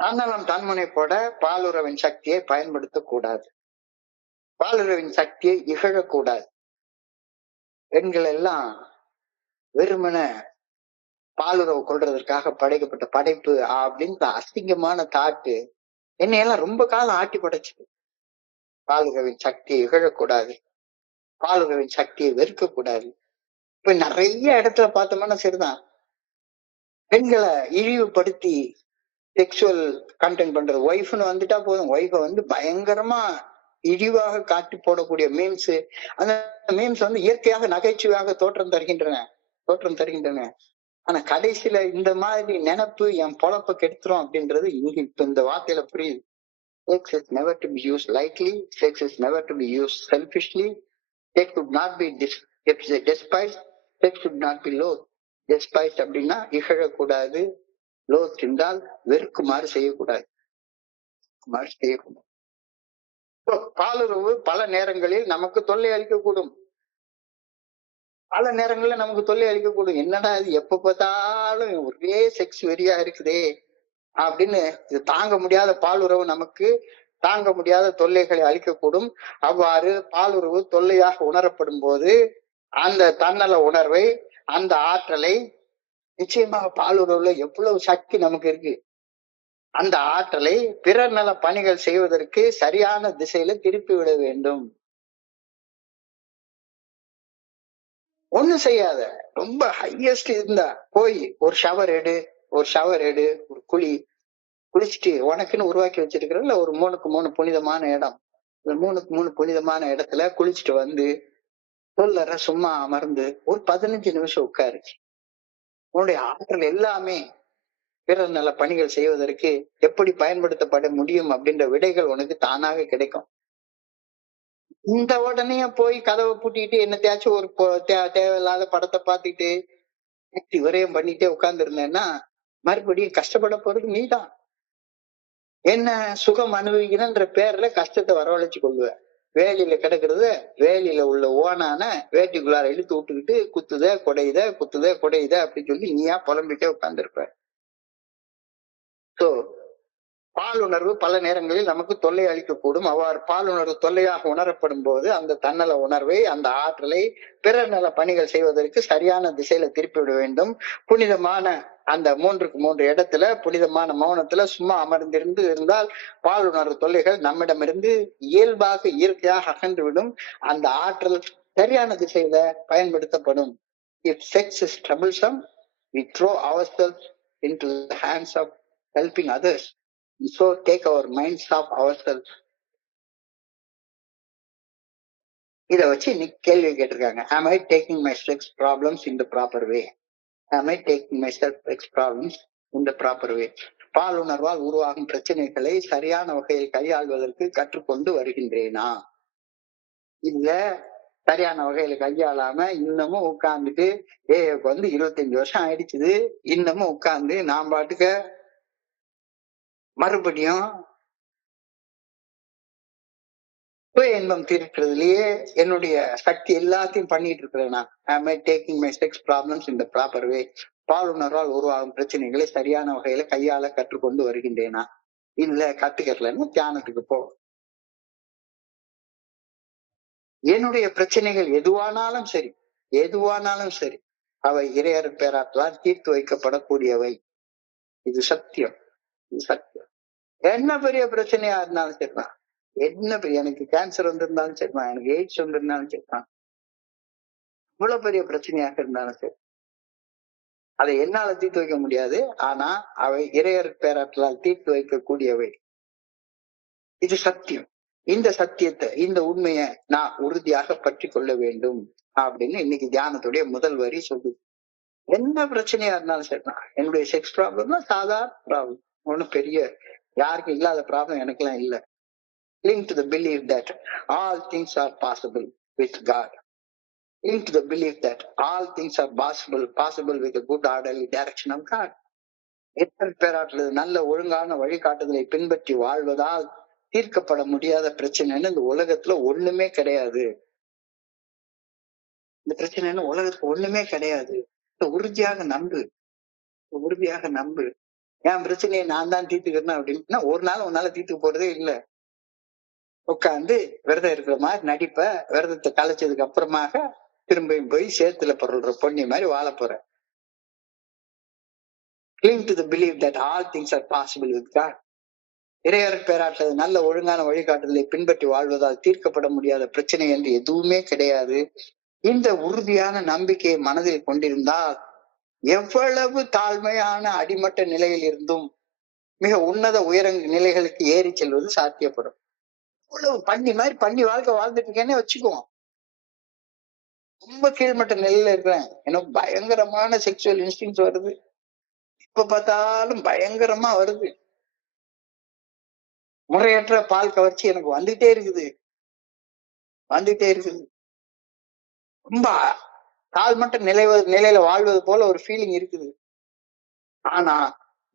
தன்னலம் தன்முனைப்போட பாலுறவின் சக்தியை பயன்படுத்தக்கூடாது, பாலுறவின் சக்தியை இகழக்கூடாது. பெண்கள் எல்லாம் வெறுமன பாலுறவு கொள்றதற்காக படைக்கப்பட்ட படைப்பு அப்படின்ற அசிங்கமான தாட்டு என்னையெல்லாம் ரொம்ப காலம் ஆட்டி படைச்சது. பாலுறவின் சக்தியை இகழக்கூடாது, பாலுறவின் சக்தியை வெறுக்க கூடாது. இப்ப நிறைய இடத்துல பார்த்தோம்னா சரிதான், பெண்களை இழிவுபடுத்தி செக்ஷுவல் கண்டென்ட் பண்றது. ஒய்ஃப்னு வந்துட்டா போதும், ஒய்ஃபை வந்து பயங்கரமா இழிவாக காட்டி போடக்கூடிய மீம்ஸ், அந்த மீம்ஸ் வந்து இயற்கையாக நகைச்சுவையாக தோற்றம் தருகின்றன. ஆனா கடைசியில இந்த மாதிரி நினைப்பு என் பொழப்ப கெடுத்துரும் அப்படின்றது இங்க இப்ப இந்த வார்த்தையில புரியுது. Sex is never to be used lightly. Sex is never to be used selfishly. Sex should not be despised. Sex should not be loathed. Despised அப்படின்னா இகழக்கூடாது, loathed என்றால் வெறுக்குமாறு செய்யக்கூடாது. பாலுறவு பல நேரங்களில் நமக்கு தொல்லை அளிக்கக்கூடும். என்னடா இது எப்ப பார்த்தாலும் ஒரே செக்ஸ் வெறியா இருக்குதே அப்படின்னு, இது தாங்க முடியாத பாலுறவு நமக்கு தாங்க முடியாத தொல்லைகளை அளிக்கக்கூடும். அவ்வாறு பாலுறவு தொல்லையாக உணரப்படும் போது அந்த தன்னல உணர்வை, அந்த ஆற்றலை, நிச்சயமாக பாலுறவுல எவ்வளவு சக்தி நமக்கு இருக்கு, அந்த ஆற்றலை பிறர் நல பணிகள் செய்வதற்கு சரியான திசையில திருப்பி விட வேண்டும். ஒண்ணும் செய்யாத, ரொம்ப ஹையஸ்ட் இருந்தா போய் ஒரு ஷவர் எடு, ஒரு குளிச்சுட்டு உனக்குன்னு உருவாக்கி வச்சிருக்கிறல்ல ஒரு 3க்கு 3 புனிதமான இடம், இந்த 3க்கு 3 புனிதமான இடத்துல குளிச்சுட்டு வந்து சொல்லற சும்மா அமர்ந்து ஒரு 15 நிமிஷம் உட்காரு. உன்னுடைய ஆற்றல் எல்லாமே பிறர் நல பணிகள் செய்வதற்கு எப்படி பயன்படுத்தப்பட முடியும் அப்படின்ற விடைகள் உனக்கு தானாக கிடைக்கும். இந்த உடனே போய் கதவை பூட்டிட்டு என்னத்தையாச்சும் ஒரு தேவையில்லாத படத்தை பார்த்துட்டு விரயம் பண்ணிட்டே உட்கார்ந்து இருந்தேன்னா மறுபடியும் கஷ்டப்பட போறது நீதான். என்ன சுகம் அனுபவிக்கிறன்ற பேர்ல கஷ்டத்தை வரவழைச்சு கொள்ளுவ. வேலியில கிடக்குறத வேலியில உள்ள ஓனான வேட்டிக்குள்ளார இழுத்து விட்டுக்கிட்டு குத்துத கொடையுத அப்படின்னு சொல்லி நீயா புலம்பிட்டே உட்கார்ந்துருப்ப. சோ பாலுணர்வு பல நேரங்களில் நமக்கு தொல்லை அளிக்கக்கூடும். அவ்வாறு பாலுணர்வு தொல்லையாக உணரப்படும் போது அந்த தன்னல உணர்வை, அந்த ஆற்றலை பிறர் நல பணிகள் செய்வதற்கு சரியான திசையில திருப்பி விட வேண்டும். புனிதமான அந்த 3க்கு 3 இடத்துல புனிதமான மௌனத்துல சும்மா அமர்ந்திருந்து இருந்தால் பாலுணர்வு தொல்லைகள் நம்மிடமிருந்து இயல்பாக இயற்கையாக அகன்றுவிடும். அந்த ஆற்றல் சரியான திசையில பயன்படுத்தப்படும். If sex is troublesome, we throw ourselves into the hands of helping others. So take our minds off ourselves. இத வச்சு இன்னைக்கு கேள்வி கேட்டிருக்காங்க. Am I taking my sex problems in the proper way? Am I taking my sex problems in the proper way? பாலுணர்வால் உருவாகும் பிரச்சனைகளை சரியான வகையில் கையாள்வதற்கு கற்றுக்கொண்டு வருகின்றேனா, இல்ல சரியான வகையில கையாளாம இன்னமும் உட்கார்ந்துட்டு வந்து 25 வருஷம் ஆயிடுச்சுது, இன்னமும் உட்கார்ந்து நான் பாட்டுக்க மறுபடியும் இன்பம் தீர்க்கிறதுலயே என்னுடைய சக்தி எல்லாத்தையும் பண்ணிட்டு இருக்கிறேன். Am I taking my sex problems in the proper way? பாலுணர்வால் உருவாகும் பிரச்சனைகளை சரியான வகையில கையாள கற்றுக்கொண்டு வருகின்றேனா, இல்ல கத்துக்கலன்னு தியானத்துக்கு போ. என்னுடைய பிரச்சனைகள் எதுவானாலும் சரி அவை இறையர் பேராற்றலால் தீர்த்து வைக்கப்படக்கூடியவை. இது சத்தியம். என்ன பெரிய பிரச்சனையா இருந்தாலும் சரிதான், என்ன பெரிய, எனக்கு கேன்சர் வந்திருந்தாலும் சரிதான், எனக்கு எய்ட்ஸ் வந்திருந்தாலும் சரிதான், இவ்வளவு பெரிய பிரச்சனையாக இருந்தாலும் சரி, அதை என்னால தீர்த்து வைக்க முடியாது. ஆனா அவை இறையர் பேராற்றலால் தீர்த்து வைக்கக்கூடியவை. இது சத்தியம். இந்த சத்தியத்தை, இந்த உண்மையை நான் உறுதியாக பற்றி கொள்ள வேண்டும் அப்படின்னு இன்னைக்கு தியானத்துடைய முதல் வரி சொல்லுது. என்ன பிரச்சனையா இருந்தாலும் சரிதான், என்னுடைய செக்ஸ் ப்ராப்ளம்னா சாதாரண ப்ராப்ளம், ஒன்னும் பெரிய யாருக்கும் இல்லாத ப்ராப்ளம் எனக்கெல்லாம் இல்லை. Cling to the belief that all things are possible with God. Cling to the belief that all things are possible with the good orderly direction of God. பேராற்றல் நல்ல ஒழுங்கான வழிகாட்டுதலை பின்பற்றி வாழ்வதால் தீர்க்கப்பட முடியாத பிரச்சனைன்னு இந்த உலகத்துல ஒண்ணுமே கிடையாது. இந்த பிரச்சனைன்னு உலகத்துல ஒண்ணுமே கிடையாது. உறுதியாக நம்பு. என் பிரச்சனையை நான் தான் தீர்த்துக்கிறேன் அப்படின்னா ஒரு நாள் உன்னால தீர்த்து போறதே இல்லை. உட்காந்து விரதம் இருக்கிற மாதிரி நடிப்ப, விரதத்தை கலைச்சதுக்கு அப்புறமாக திரும்பியும் போய் சேத்துல பொருள்ற பொண்ணி மாதிரி வாழ போற. Cling to the belief that all things are possible with God. இறையர் பேராற்றல் நல்ல ஒழுங்கான வழிகாட்டுதலை பின்பற்றி வாழ்வதால் தீர்க்கப்பட முடியாத பிரச்சனை என்று எதுவுமே கிடையாது. இந்த உறுதியான நம்பிக்கையை மனதில் கொண்டிருந்தால் எவ்வளவு தாழ்மையான அடிமட்ட நிலையில் இருந்தும் மிக உன்னத உயர நிலைகளுக்கு ஏறி செல்வது சாத்தியப்படும். இவ்வளவு பண்ணி வாழ்க்கை வாழ்ந்துட்டு இருக்கேன்னே வச்சுக்குவோம். ரொம்ப கீழ்மட்ட நிலையில இருக்கிறேன், எனக்கு பயங்கரமான செக்ஷுவல் இன்ஸ்டிங்ஸ் வருது, இப்ப பார்த்தாலும் பயங்கரமா வருது, முறையற்ற பால் கவர்ச்சி எனக்கு வந்துட்டே இருக்குது, ரொம்ப தாழ்மட்ட நிலையில வாழ்வது போல ஒரு ஃபீலிங் இருக்குது. ஆனா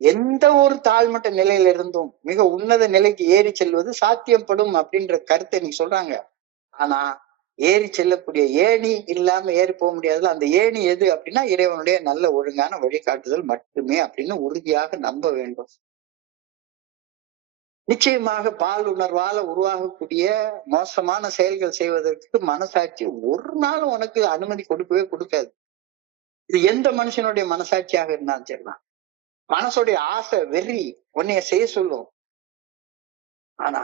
எந்த ஒரு தாழ்மட்ட நிலையில இருந்தும் மிக உன்னத நிலைக்கு ஏறி செல்வது சாத்தியப்படும் அப்படின்ற கருத்தை இன்னைக்கு சொல்றாங்க. ஆனா ஏறி செல்லக்கூடிய ஏணி இல்லாம ஏறி போக முடியாதுல. அந்த ஏணி எது அப்படின்னா இறைவனுடைய நல்ல ஒழுங்கான வழிகாட்டுதல் மட்டுமே அப்படின்னு உறுதியாக நம்ப வேண்டும். நிச்சயமாக பால் உணர்வால உருவாகக்கூடிய மோசமான செயல்கள் செய்வதற்கு மனசாட்சி ஒரு நாளும் உனக்கு அனுமதி கொடுக்கவே கொடுக்காது. இது எந்த மனுஷனுடைய மனசாட்சியாக இருந்தாலும் சரிதான். மனசுடைய ஆசை வெறி உன்னைய செய்ய சொல்லும். ஆனா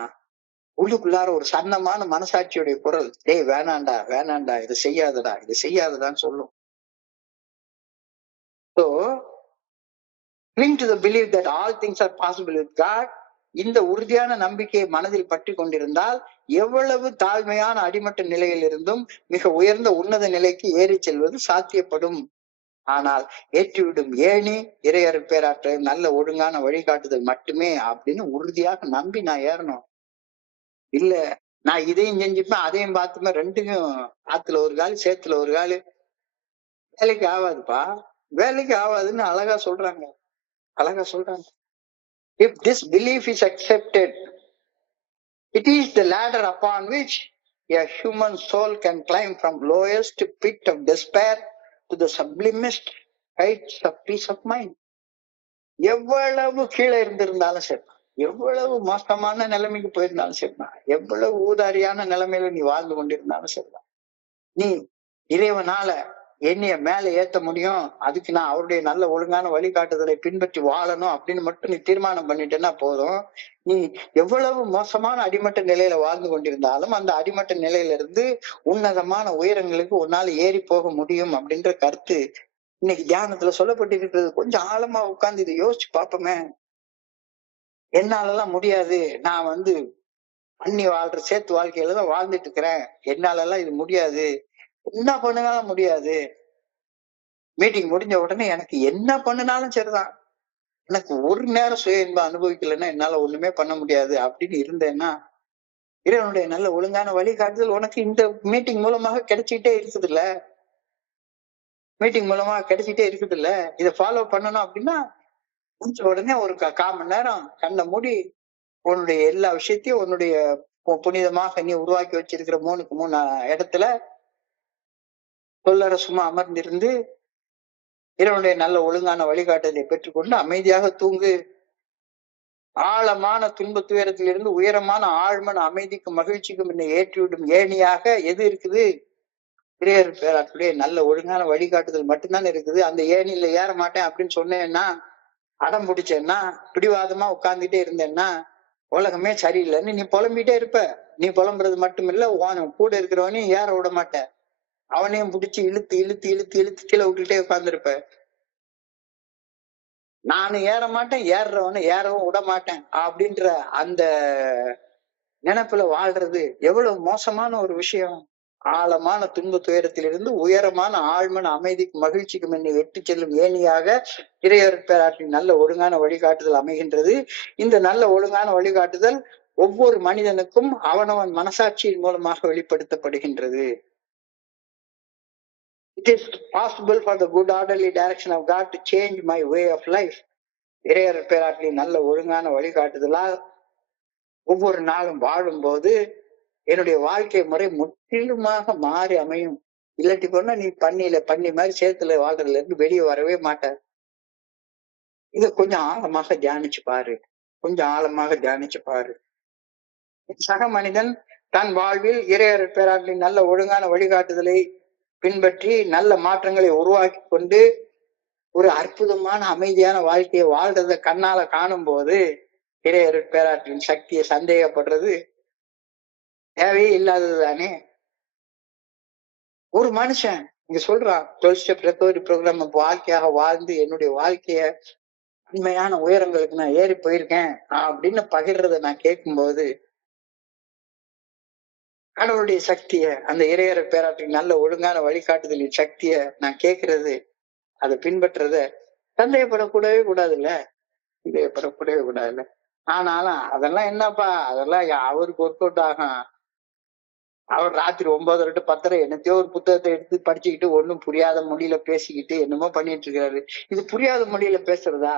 உள்ளுக்குள்ளார ஒரு சன்னமான மனசாட்சியுடைய குரல், டேய் வேணாண்டா வேணாண்டா, இது செய்யாதடான்னு சொல்லும். So cling to the belief that all things are possible with God. இந்த உறுதியான நம்பிக்கையை மனதில் பற்றி கொண்டிருந்தால் எவ்வளவு தாழ்மையான அடிமட்ட நிலையில் இருந்தும் மிக உயர்ந்த உன்னத நிலைக்கு ஏறி செல்வது சாத்தியப்படும். ஆனால் ஏற்றிவிடும் ஏணி இறையர் பேராற்றல் நல்ல ஒழுங்கான வழிகாட்டுதல் மட்டுமே அப்படின்னு உறுதியாக நம்பி நான் ஏறணும். இல்ல நான் இதையும் செஞ்சுப்பேன் அதையும் பார்த்துப்பேன், ரெண்டுக்கும் ஆத்துல ஒரு காலு சேத்துல ஒரு காலு, வேலைக்கு ஆகாதுப்பா, வேலைக்கு ஆகாதுன்னு அழகா சொல்றாங்க. If this belief is accepted, it is the ladder upon which a human soul can climb from lowest pit of despair to the sublimest heights of peace of mind. எவ்வளவு கீழே இருந்திருந்தாலும் சரி, எவ்வளவு மோசமான நிலைமைக்கு போயிருந்தாலும் சரிதான், எவ்வளவு ஊதாரியான நிலைமையில நீ வாழ்ந்து கொண்டிருந்தாலும் சரிதான், நீ இறைவனால என்னைய மேல ஏத்த முடியும், அதுக்கு நான் அவருடைய நல்ல ஒழுங்கான வழிகாட்டுதலை பின்பற்றி வாழணும் அப்படின்னு மட்டும் நீ தீர்மானம் பண்ணிட்டேன்னா போதும். நீ எவ்வளவு மோசமான அடிமட்ட நிலையில வாழ்ந்து கொண்டிருந்தாலும் அந்த அடிமட்ட நிலையில இருந்து உன்னதமான உயரங்களுக்கு உன்னால ஏறி போக முடியும் அப்படின்ற கருத்து இன்னைக்கு தியானத்துல சொல்லப்பட்டிருக்கிறது. கொஞ்சம் ஆழமா உட்கார்ந்து இதை யோசிச்சு பார்ப்போமே. என்னாலெல்லாம் முடியாது, நான் பண்ணி வாழ்ற சேத்து வாழ்க்கையில தான் வாழ்ந்துட்டு இருக்கிறேன், என்னாலெல்லாம் இது முடியாது, என்ன பண்ணினாலும் முடியாது, மீட்டிங் முடிஞ்ச உடனே எனக்கு என்ன பண்ணினாலும் சரிதான், எனக்கு ஒரு நேரம் சுய இன்பம் அனுபவிக்கலைன்னா என்னால ஒண்ணுமே பண்ண முடியாது அப்படின்னு இருந்தேன்னா இறைவனுடைய நல்ல ஒழுங்கான வழிகாட்டுதல் உனக்கு இந்த மீட்டிங் மூலமாக கிடைச்சிட்டே இருக்குது இல்ல. இதை ஃபாலோ பண்ணணும் அப்படின்னா முடிச்ச உடனே ஒரு 1/4 மணி நேரம் கண்ணை மூடி உன்னுடைய எல்லா விஷயத்தையும் உன்னுடைய புனிதமாக நீ உருவாக்கி வச்சிருக்கிற 3க்கு 3 இடத்துல சொல்லற சும்மா அமர்ந்திருந்து இறைவனுடைய நல்ல ஒழுங்கான வழிகாட்டுதலை பெற்றுக்கொண்டு அமைதியாக தூங்கு. ஆழமான துன்ப துயரத்திலிருந்து உயரமான ஆழ்மன அமைதிக்கும் மகிழ்ச்சிக்கும் என்னை ஏற்றிவிடும் ஏணியாக எது இருக்குது? இறையர் பேராற்றுடைய நல்ல ஒழுங்கான வழிகாட்டுதல் மட்டும்தான் இருக்குது. அந்த ஏணியில ஏற மாட்டேன் அப்படின்னு சொன்னேன்னா, அடம் பிடிச்சேன்னா, பிடிவாதமா உட்கார்ந்துட்டே இருந்தேன்னா உலகமே சரியில்லைன்னு நீ புலம்பிட்டே இருப்ப. நீ புலம்புறது மட்டும் இல்ல, கூட இருக்கிறவனையும் ஏற விட மாட்ட, அவனையும் பிடிச்சி இழுத்து இழுத்து இழுத்து இழுத்து கீழே விட்டுட்டே உட்கார்ந்துருப்ப. நானும் ஏற மாட்டேன், ஏறுறவனை ஏறவும் விட மாட்டேன் அப்படின்ற அந்த நினைப்புல வாழ்றது எவ்வளவு மோசமான ஒரு விஷயம். ஆழமான துன்ப துயரத்திலிருந்து உயரமான ஆழ்மன அமைதிக்கும் மகிழ்ச்சிக்கும் என்னை வெற்றி செல்லும் ஏணியாக இறையர் பேராற்றின் நல்ல ஒழுங்கான வழிகாட்டுதல் அமைகின்றது. இந்த நல்ல ஒழுங்கான வழிகாட்டுதல் ஒவ்வொரு மனிதனுக்கும் அவனவன் மனசாட்சியின் மூலமாக வெளிப்படுத்தப்படுகின்றது. It is possible for the good orderly direction of God to change my way of life. இறையர் பேராற்றின் நல்ல ஒழுங்கான வழிகாட்டுதலால் ஒவ்வொரு நாளும் வாழும்போது என்னுடைய வாழ்க்கை முறை முற்றிலுமாக மாறி அமையும். இல்லாட்டி போனா நீ பண்ணி மாதிரி சேத்துல வாழ்றதுல இருந்து வெளியே வரவே மாட்ட. இத கொஞ்சம் ஆழமாக தியானிச்சு பாரு. சக மனிதன் தன் வாழ்வில் இறையர் பேராற்றின் நல்ல ஒழுங்கான வழிகாட்டுதலை பின்பற்றி நல்ல மாற்றங்களை உருவாக்கி கொண்டு ஒரு அற்புதமான அமைதியான வாழ்க்கையை வாழ்றத கண்ணால காணும் போது இறையர் பேராற்றின் சக்தியை சந்தேகப்படுறது தேவையே இல்லாதது தானே. ஒரு மனுஷன் இங்க சொல்றான் 12 ஸ்டெப் ரெக்கவரி ப்ரோக்ராம் வாழ்க்கையாக வாழ்ந்து என்னுடைய வாழ்க்கைய உண்மையான உயரங்களுக்கு நான் ஏறி போயிருக்கேன் அப்படின்னு பகிர்றத நான் கேட்கும்போது கடவுளுடைய சக்திய, அந்த இறையற பேராற்றின் நல்ல ஒழுங்கான வழிகாட்டுதலின் சக்திய நான் கேட்கறது, அதை பின்பற்றத சந்தேகப்படக்கூடவே கூடாதுல்ல. சந்தேகப்படக்கூடவே கூடாதுல்ல. ஆனாலும் அதெல்லாம் என்னப்பா, அதெல்லாம் அவருக்கு ஒர்க் அவுட் ஆகும். அவர் ராத்திரி 9:30 to 10:30 என்னத்தையோ ஒரு புத்தகத்தை எடுத்து படிச்சுக்கிட்டு ஒண்ணும் புரியாத மொழியில பேசிக்கிட்டு என்னமோ பண்ணிட்டு இருக்காரு. இது புரியாத மொழியில பேசுறதா?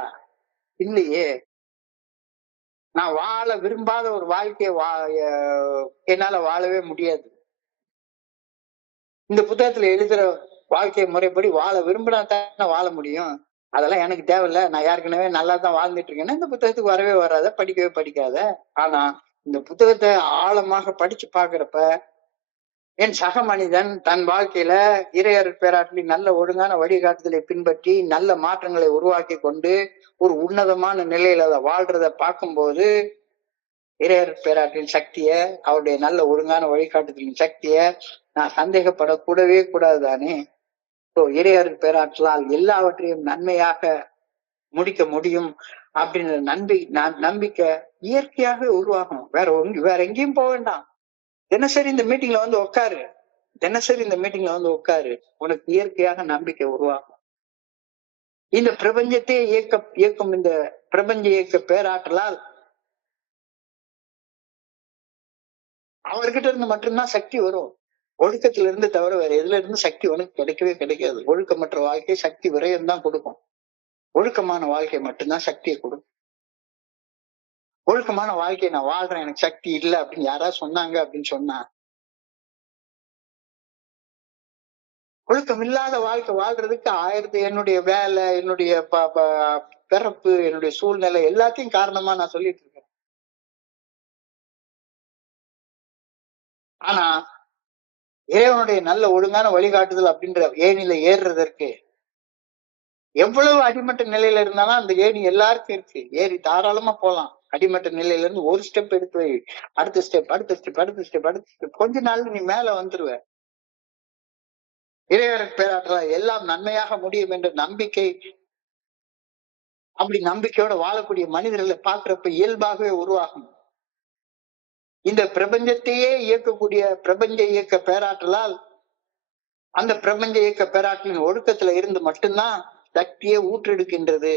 இல்லையே. நான் வாழ விரும்பாத ஒரு வாழ்க்கைய என்னால வாழவே முடியாது. இந்த புத்தகத்துல எழுதுற வாழ்க்கை முறைப்படி வாழ விரும்பினா தானே வாழ முடியும். அதெல்லாம் எனக்கு தேவையில்ல. நான் ஏற்கனவே நல்லா தான் வாழ்ந்துட்டு இருக்கேன்னா இந்த புத்தகத்துக்கு வரவே வராத, படிக்கவே படிக்காத. ஆனா இந்த புத்தகத்தை ஆழமாக படிச்சு பாக்குறப்ப என் சக மனிதன் தன் வாழ்க்கையில இறையர் பேராற்றலி நல்ல ஒழுங்கான வழிகாட்டுதலை பின்பற்றி நல்ல மாற்றங்களை உருவாக்கி கொண்டு ஒரு உன்னதமான நிலையில அதை வாழ்றத பார்க்கும்போது இறையர் பேராற்றின் சக்திய, அவருடைய நல்ல ஒழுங்கான வழிகாட்டுதலின் சக்திய நான் சந்தேகப்படக்கூடவே கூடாது தானே. இறையர் பேராற்றலால் எல்லாவற்றையும் நன்மையாக முடிக்க முடியும் அப்படின்ற நம்பிக்கை இயற்கையாக உருவாகும். வேற எங்கேயும் போக வேண்டாம். தினசரி இந்த மீட்டிங்ல வந்து உட்காரு. தினசரி இந்த மீட்டிங்ல வந்து உட்காரு. உனக்கு இயற்கையாக நம்பிக்கை உருவாகும். இந்த பிரபஞ்சத்தை இயக்கும் இந்த பிரபஞ்ச இயக்க பேராற்றலால் அவர்கிட்ட இருந்து மட்டும்தான் சக்தி வரும். ஒழுக்கத்துல இருந்து தவிர வேற எதுல இருந்து சக்தி உனக்கு கிடைக்கவே கிடைக்காது. ஒழுக்கமற்ற வாழ்க்கை சக்தி விரயம் தான் கொடுக்கும். ஒழுக்கமான வாழ்க்கை மட்டும்தான் சக்தியை கொடுக்கும். ஒழுக்கமான வாழ்க்கையை நான் வாழ்றேன், எனக்கு சக்தி இல்லை அப்படின்னு யாராவது சொன்னாங்க அப்படின்னு சொன்னா, ஒழுக்கம் இல்லாத வாழ்க்கை வாழ்றதுக்கு என்னுடைய வேலை, என்னுடைய பிறப்பு, என்னுடைய சூழ்நிலை எல்லாத்தையும் காரணமா நான் சொல்லிட்டு இருக்கேன். ஆனா இறைவனுடைய நல்ல ஒழுங்கான வழிகாட்டுதல் அப்படின்ற ஏணியில ஏறுறதற்கு எவ்வளவு அடிமட்ட நிலையில இருந்தாலும் அந்த ஏணி எல்லாருக்கும் இருக்கு. ஏறி தாராளமா போலாம். அடிமட்ட நிலையில இருந்து ஒரு ஸ்டெப் எடுத்து வை, அடுத்த ஸ்டெப் அடுத்த ஸ்டெப் அடுத்த ஸ்டெப் அடுத்த ஸ்டெப், கொஞ்ச நாள்ல நீ மேல வந்துருவ. இறைவன் பேராற்றல எல்லாம் நன்மையாக முடியும் என்ற நம்பிக்கை, அப்படி நம்பிக்கையோட வாழக்கூடிய மனிதர்களை பார்க்கிறப்ப இயல்பாகவே உருவாகும். இந்த பிரபஞ்சத்தையே இயக்கக்கூடிய பிரபஞ்ச இயக்க பேராற்றலால், அந்த பிரபஞ்ச இயக்க பேராற்றலின் ஒழுக்கத்துல இருந்து மட்டும்தான் சக்தியை ஊற்றெடுக்கின்றது.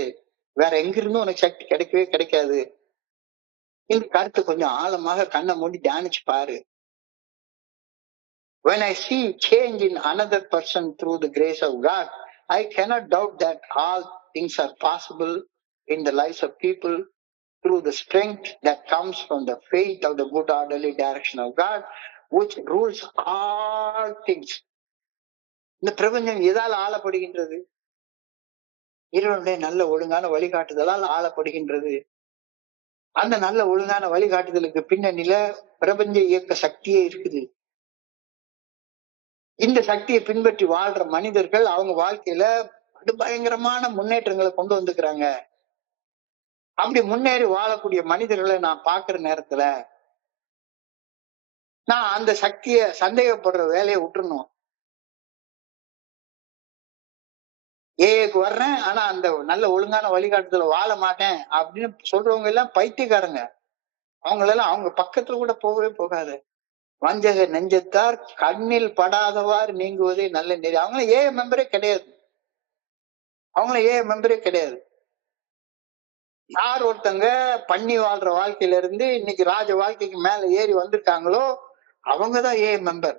வேற எங்கிருந்தும் உனக்கு சக்தி கிடைக்கவே கிடைக்காது. இந்த கருத்து கொஞ்சம் ஆழமாக கண்ணை மூடி தியானிச்சு பாரு. When I see change in another person through the grace of God, I cannot doubt that all things are possible in the lives of people through the strength that comes from the faith of the good orderly direction of God, which rules all things. இந்த பிரபஞ்சம் எதால் ஆளப்படுகின்றது? இறைவனுடைய நல்ல ஒழுங்கான வழிகாட்டுதலால் ஆளப்படுகின்றது. அந்த நல்ல ஒழுங்கான வழிகாட்டுதலுக்கு பின்னணியில பிரபஞ்ச இயக்க சக்தியே இருக்குது. இந்த சக்தியை பின்பற்றி வாழ்ற மனிதர்கள் அவங்க வாழ்க்கையில பயங்கரமான முன்னேற்றங்களை கொண்டு வந்துக்கிறாங்க. அப்படி முன்னேறி வாழக்கூடிய மனிதர்களை நான் பாக்குற நேரத்துல நான் அந்த சக்தியை சந்தேகப்படுற வேலையை விட்டுறணும். ஏக்கு வர்றேன், ஆனா அந்த நல்ல ஒழுங்கான வழிகாட்டுதல வாழ மாட்டேன் அப்படின்னு சொல்றவங்க எல்லாம் பைத்தியக்காரங்க. அவங்களெல்லாம் அவங்க பக்கத்துல கூட போகவே போகாது. வஞ்சக நெஞ்சத்தார் கண்ணில் படாதவாறு நீங்குவதே நல்ல நெறி. அவங்கள மெம்பரே கிடையாது. யார் ஒருத்தங்க பண்ணி வாழ்ற வாழ்க்கையில இருந்து இன்னைக்கு ராஜ வாழ்க்கைக்கு மேல ஏறி வந்திருக்காங்களோ அவங்கதான் மெம்பர்.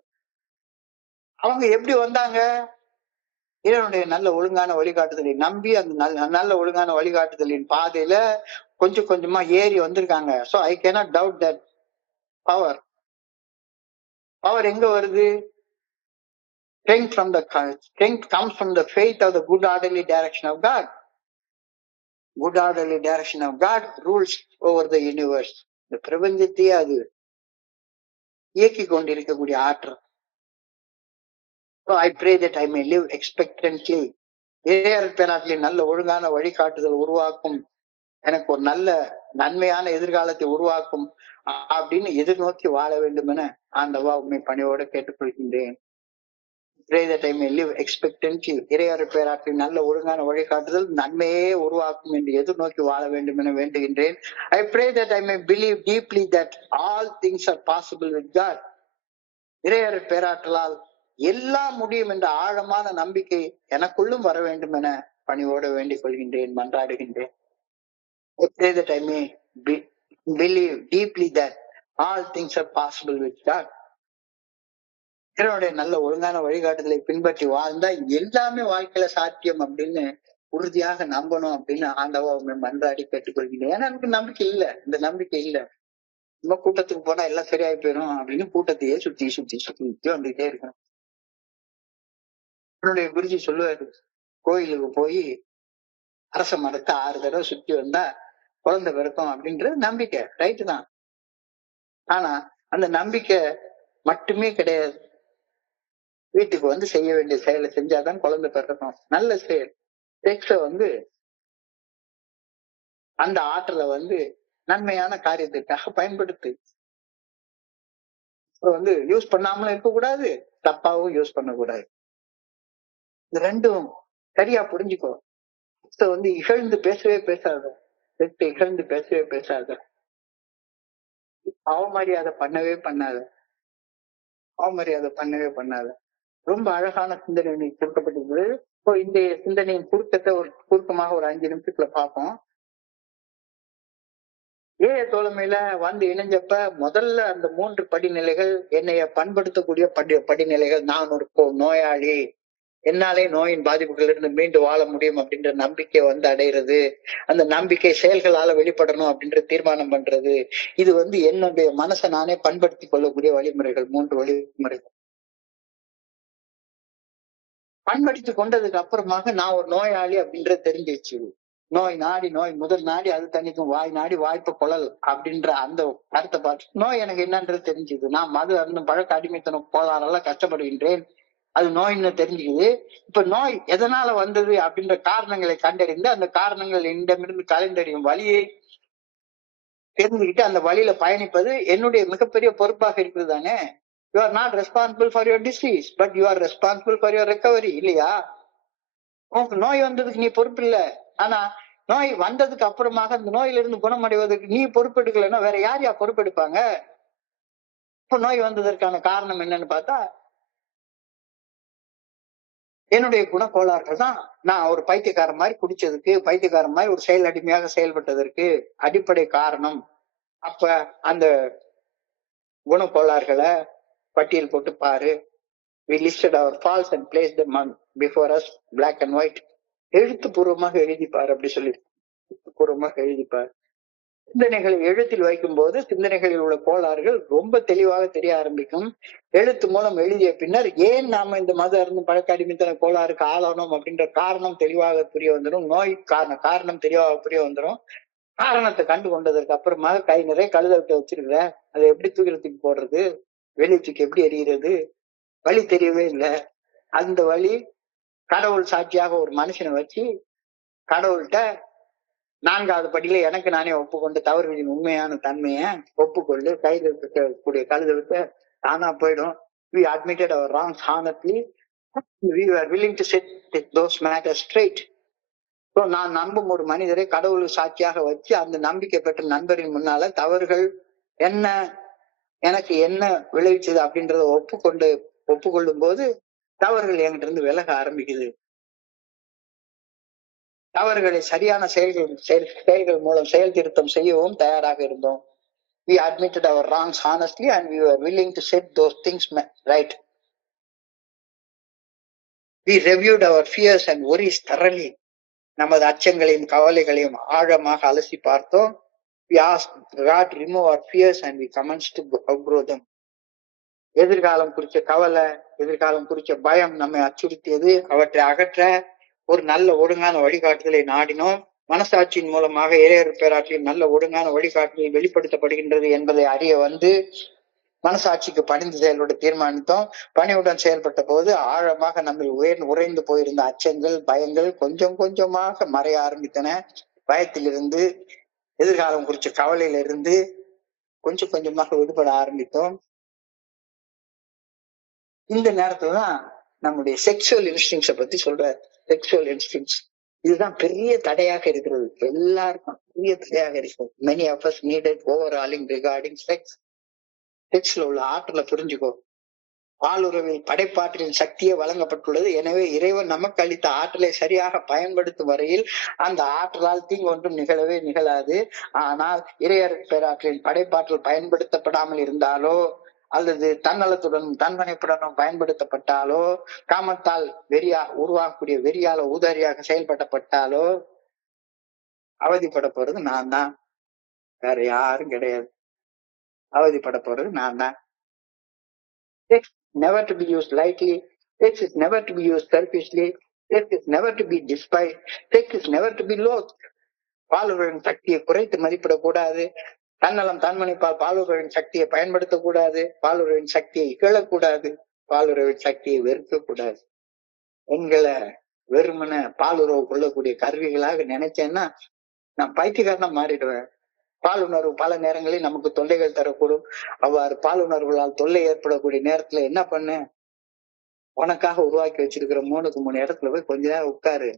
அவங்க எப்படி வந்தாங்க? இறைவனுடைய நல்ல ஒழுங்கான வழிகாட்டுதலை நம்பி அந்த நல்ல ஒழுங்கான வழிகாட்டுதலின் பாதையில கொஞ்சம் கொஞ்சமா ஏறி வந்திருக்காங்க. So I cannot doubt that power. Power எங்க வருது? Strength comes from the faith of the good orderly direction of God. Good orderly direction of God rules over the universe. இந்த பிரபஞ்சத்தையே அது இயக்கி கொண்டிருக்கக்கூடிய ஆற்றல். So I pray that I may live expectantly. இறையர் பேராற்றலின் நல்ல ஒழுங்கான வழிகாட்டுதல் உருவாக்கும் எனக்கு ஒரு நல்ல நன்மையான எதிர்காலத்தை உருவாக்கும் அப்படின்னு எதிர்நோக்கி வாழ வேண்டும் என ஆண்டவா உண்மை பணியோட கேட்டுக்கொள்கின்றேன். Pray that I may live expectantly. இறையொரு பேராற்றின் நல்ல ஒழுங்கான வழிகாட்டுதல் நன்மையே உருவாக்கும் என்று எதிர்நோக்கி வாழ வேண்டும் என வேண்டுகின்றேன். I pray that I may believe deeply that all things are possible with God. இறையொரு பேராற்றலால் எல்லாம் முடியும் என்ற ஆழமான நம்பிக்கை எனக்குள்ளும் வர வேண்டும் என பணியோடு வேண்டிக் கொள்கின்றேன், மன்றாடுகின்றேன். I pray that I may believe deeply that all things are possible with God. இறைவனுடைய நல்ல ஒழுங்கான வழிகாட்டுதலை பின்பற்றி வாழ்ந்தா எல்லாமே வாழ்க்கையில சாத்தியம் அப்படின்னு உறுதியாக நம்பணும் அப்படின்னு ஆண்டவா உண்மை மன்றாடி கேட்டுக்கொள்கிறேன். ஏன்னா எனக்கு நம்பிக்கை இல்ல, இந்த நம்பிக்கை இல்ல. நம்ம கூட்டத்துக்கு போனா எல்லாம் சரியாயி போயிடும் அப்படின்னு கூட்டத்தையே சுத்தி சுத்தி சுத்தி சுத்தி வந்துகிட்டே இருக்கணும். என்னுடைய குருஜி சொல்லுவாரு, கோயிலுக்கு போய் அரச மரத்தை 6 தடவை சுத்தி வந்தா குழந்தை பிறக்கும் அப்படின்றது நம்பிக்கை, ரைட்டு தான். ஆனா அந்த நம்பிக்கை மட்டுமே கிடையாது. வீட்டுக்கு வந்து செய்ய வேண்டிய செயலை செஞ்சாதான் குழந்தை பிறக்கும். நல்ல செயல். செக்ஸ அந்த ஆற்றலை நன்மையான காரியத்திற்காக பயன்படுத்து. யூஸ் பண்ணாமலும் இருக்கக்கூடாது, தப்பாவும் யூஸ் பண்ணக்கூடாது. இந்த ரெண்டும் சரியா புரிஞ்சுக்கோ. இகழ்ந்து பேசவே பேசாத, இகழ்ந்து பேசவே பேசாத, அவமரியாதை பண்ணவே பண்ணாத, அவமரியாதை பண்ணவே பண்ணாத. ரொம்ப அழகான சிந்தனை கொடுக்கப்பட்டிருக்கிறது. இப்போ இந்த சிந்தனையின் சுருக்கத்தை சுருக்கமாக ஒரு 5 நிமிஷத்துல பார்ப்போம். தோழமையில இணைஞ்சப்ப முதல்ல அந்த 3 படிநிலைகள் என்னைய பண்படுத்தக்கூடிய படிநிலைகள். நான் ஒரு நோயாளி, என்னாலே நோயின் பாதிப்புகளிலிருந்து மீண்டு வாழ முடியும் அப்படின்ற நம்பிக்கை அடையிறது, அந்த நம்பிக்கை செயல்களால வெளிப்படணும் அப்படின்ற தீர்மானம் பண்றது. இது என்னுடைய மனசை நானே பண்படுத்தி கொள்ளக்கூடிய வழிமுறைகள், 3 வழிமுறைகள். பண்படுத்தி கொண்டதுக்கு அப்புறமாக நான் ஒரு நோயாளி அப்படின்றது தெரிஞ்சிச்சு. நோய் நாடி, நோய் முதல் நாடி அது தணிக்கும், வாய் நாடி வாய்ப்பு கொள்ளல் அப்படின்ற அந்த கருத்தை பார்த்து நோய் எனக்கு என்னன்றது தெரிஞ்சுது. நான் மது அருந்தும் பழக்க அடிமைத்தனம் கோளாறெல்லாம் கஷ்டப்படுகின்றேன், அது நோய்னு தெரிஞ்சுக்குது. இப்ப நோய் எதனால வந்தது அப்படின்ற காரணங்களை கண்டறிந்து அந்த காரணங்கள் என்னிடமிருந்து கலைந்தறியும் வழியை தெரிஞ்சுக்கிட்டு அந்த வழியில பயணிப்பது என்னுடைய மிகப்பெரிய பொறுப்பாக இருக்குது தானே. You are not responsible for your disease, but you are responsible for your recovery, இல்லையா? உனக்கு நோய் வந்ததுக்கு நீ பொறுப்பு இல்ல, ஆனா நோய் வந்ததுக்கு அப்புறமாக அந்த நோயிலிருந்து குணமடைவதற்கு நீ பொறுப்பெடுக்கலன்னா வேற யார் பொறுப்பெடுப்பாங்க? இப்ப நோய் வந்ததற்கான காரணம் என்னன்னு பார்த்தா என்னுடைய குணக்கோளாறுகள் தான். நான் ஒரு பைத்தியக்காரன் மாதிரி குடிச்சதுக்கு, பைத்தியக்காரன் மாதிரி ஒரு செயல் அடிமையாக செயல்பட்டதற்கு அடிப்படை காரணம். அப்ப அந்த குணக்கோளாறுகளை பட்டியல் போட்டு பாரு. We listed our faults and placed them before us, black and white. எழுத்துப்பூர்வமாக எழுதிப்பார் அப்படி சொல்லி, எழுத்துப்பூர்வமாக எழுதிப்பார். சிந்தனைகளை எழுத்தில் வைக்கும் போது சிந்தனைகளில் உள்ள கோளாறுகள் ரொம்ப தெளிவாக தெரிய ஆரம்பிக்கும். எழுத்து மூலம் எழுதிய பின்னர் ஏன் நாம இந்த மது அருந்தும் பழக்க அடிமைத்தன கோளாறுக்கு ஆளானோம் அப்படின்ற காரணம் தெளிவாக புரிய வந்துடும். நோய் காரணம் தெளிவாக புரிய வந்துடும். காரணத்தை கண்டு கொண்டதற்கு அப்புறமாக கை நிறைய கழுத விட்டு வச்சிருக்கிற, அதை எப்படி தூக்கி போடுறது, வெளியே தூக்கி எப்படி எறிகிறது, வழி தெரியவே இல்லை. அந்த வழி கடவுள் சாட்சியாக ஒரு மனுஷனை வச்சு கடவுள்கிட்ட 4வது படியில எனக்கு நானே ஒப்புக்கொண்டு தவறுகளின் உண்மையான தன்மையை ஒப்புக்கொண்டு கைது இருக்கக்கூடிய கழுத விட்டு தானா போயிடும். We admitted our wrongs honestly. We were willing to set those matters straight. So நான் நம்பும் ஒரு மனிதரை கடவுள் சாட்சியாக வச்சு அந்த நம்பிக்கை பெற்ற நண்பரின் முன்னால தவறுகள் என்ன, எனக்கு என்ன விளைவிச்சது அப்படின்றத ஒப்புக்கொள்ளும் போது தவறுகள் என்கிட்ட இருந்து விலக ஆரம்பிக்குது. தவறுகளை சரியான செயல்கள் மூலம் செயல் திருத்தம் செய்யவும் தயாராக இருந்தோம். We admitted our wrongs honestly and we were willing to set those things right. We reviewed our fears and worries thoroughly. நமது அச்சங்களையும் கவலைகளையும் ஆழமாக அலசி பார்த்தோம். We asked God to remove our fears and we commenced to outgrow them. எதிர்காலம் குறிச்ச கவலை, எதிர்காலம் குறிச்ச பயம் நம்மை அச்சுறுத்தியது. அவற்றை அகற்ற ஒரு நல்ல ஒழுங்கான வழிகாட்டுதலை நாடினோம். மனசாட்சியின் மூலமாக இறையர் பேராற்றில் நல்ல ஒழுங்கான வழிகாட்டுதல் வெளிப்படுத்தப்படுகின்றது என்பதை அறிய மனசாட்சிக்கு பணிந்து செயல்பட தீர்மானித்தோம். பணியுடன் செயல்பட்ட போது ஆழமாக நம்ம உறைந்து போயிருந்த அச்சங்கள் பயங்கள் கொஞ்சம் கொஞ்சமாக மறைய ஆரம்பித்தன. பயத்திலிருந்து, எதிர்காலம் குறிச்ச கவலையில இருந்து கொஞ்சம் கொஞ்சமாக விடுபட ஆரம்பித்தோம். இந்த நேரத்துலதான் நம்முடைய செக்ஷுவல் இன்ஸ்டிங்ஸ பத்தி சொல்றாரு. செக்ஷுவல் இன்ஸ்டிங்ஸ் இதுதான் பெரிய தடையாக இருக்கிறது. எல்லாருக்கும் பெரிய தடையாக இருக்கிறது. many of us needed overhauling regarding sex. செக்ஸ்ல உள்ள ஆற்றலை புரிஞ்சுக்கோ. பாலுறவில் படைப்பாற்றலின் சக்தியே வழங்கப்பட்டுள்ளது. எனவே இறைவன் நமக்கு அளித்த ஆற்றலை சரியாக பயன்படுத்தும் வரையில் அந்த ஆற்றலால் தீங்கு ஒன்றும் நிகழவே நிகழாது. ஆனால் இறையர் பேராற்றலின் படைப்பாற்றல் பயன்படுத்தப்படாமல் இருந்தாலோ அல்லது தன்னலத்துடனும் தன்மனைப்புடனும் பயன்படுத்தப்பட்டாலோ, காமத்தால் உருவாகக்கூடிய வெறியால ஊதாரியாக செயல்பட்டப்பட்டாலோ அவதிப்பட போறது நான் தான், வேற யாரும் கிடையாது. அவதிப்பட போறது நான் தான். Sex never to be used lightly. Sex is never to be used selfishly. Sex is never to be despised. Sex is never to be loathed. பாலுறவின் சக்தியை குறைத்து மதிப்பிடக்கூடாது. தன்னலம் தன்மனைப்பால் பாலுறவின் சக்தியை பயன்படுத்தக்கூடாது. பாலுறவின் சக்தியை இகழக்கூடாது. பாலுறவின் சக்தியை வெறுக்கக்கூடாது. பெண்களை வெறுமன பாலுறவு கொள்ளக்கூடிய கருவிகளாக நினைச்சேன்னா நான் பைத்தியக்காரனா மாறிடுவேன். பாலுணர்வு பல நேரங்களில் நமக்கு தொல்லைகள் தரக்கூடும். அவ்வாறு பாலுணர்வுகளால் தொல்லை ஏற்படக்கூடிய நேரத்துல என்ன பண்ணு, உனக்காக உருவாக்கி வச்சிருக்கிற 3 இடத்துல போய் கொஞ்ச நேரம் உட்காரு.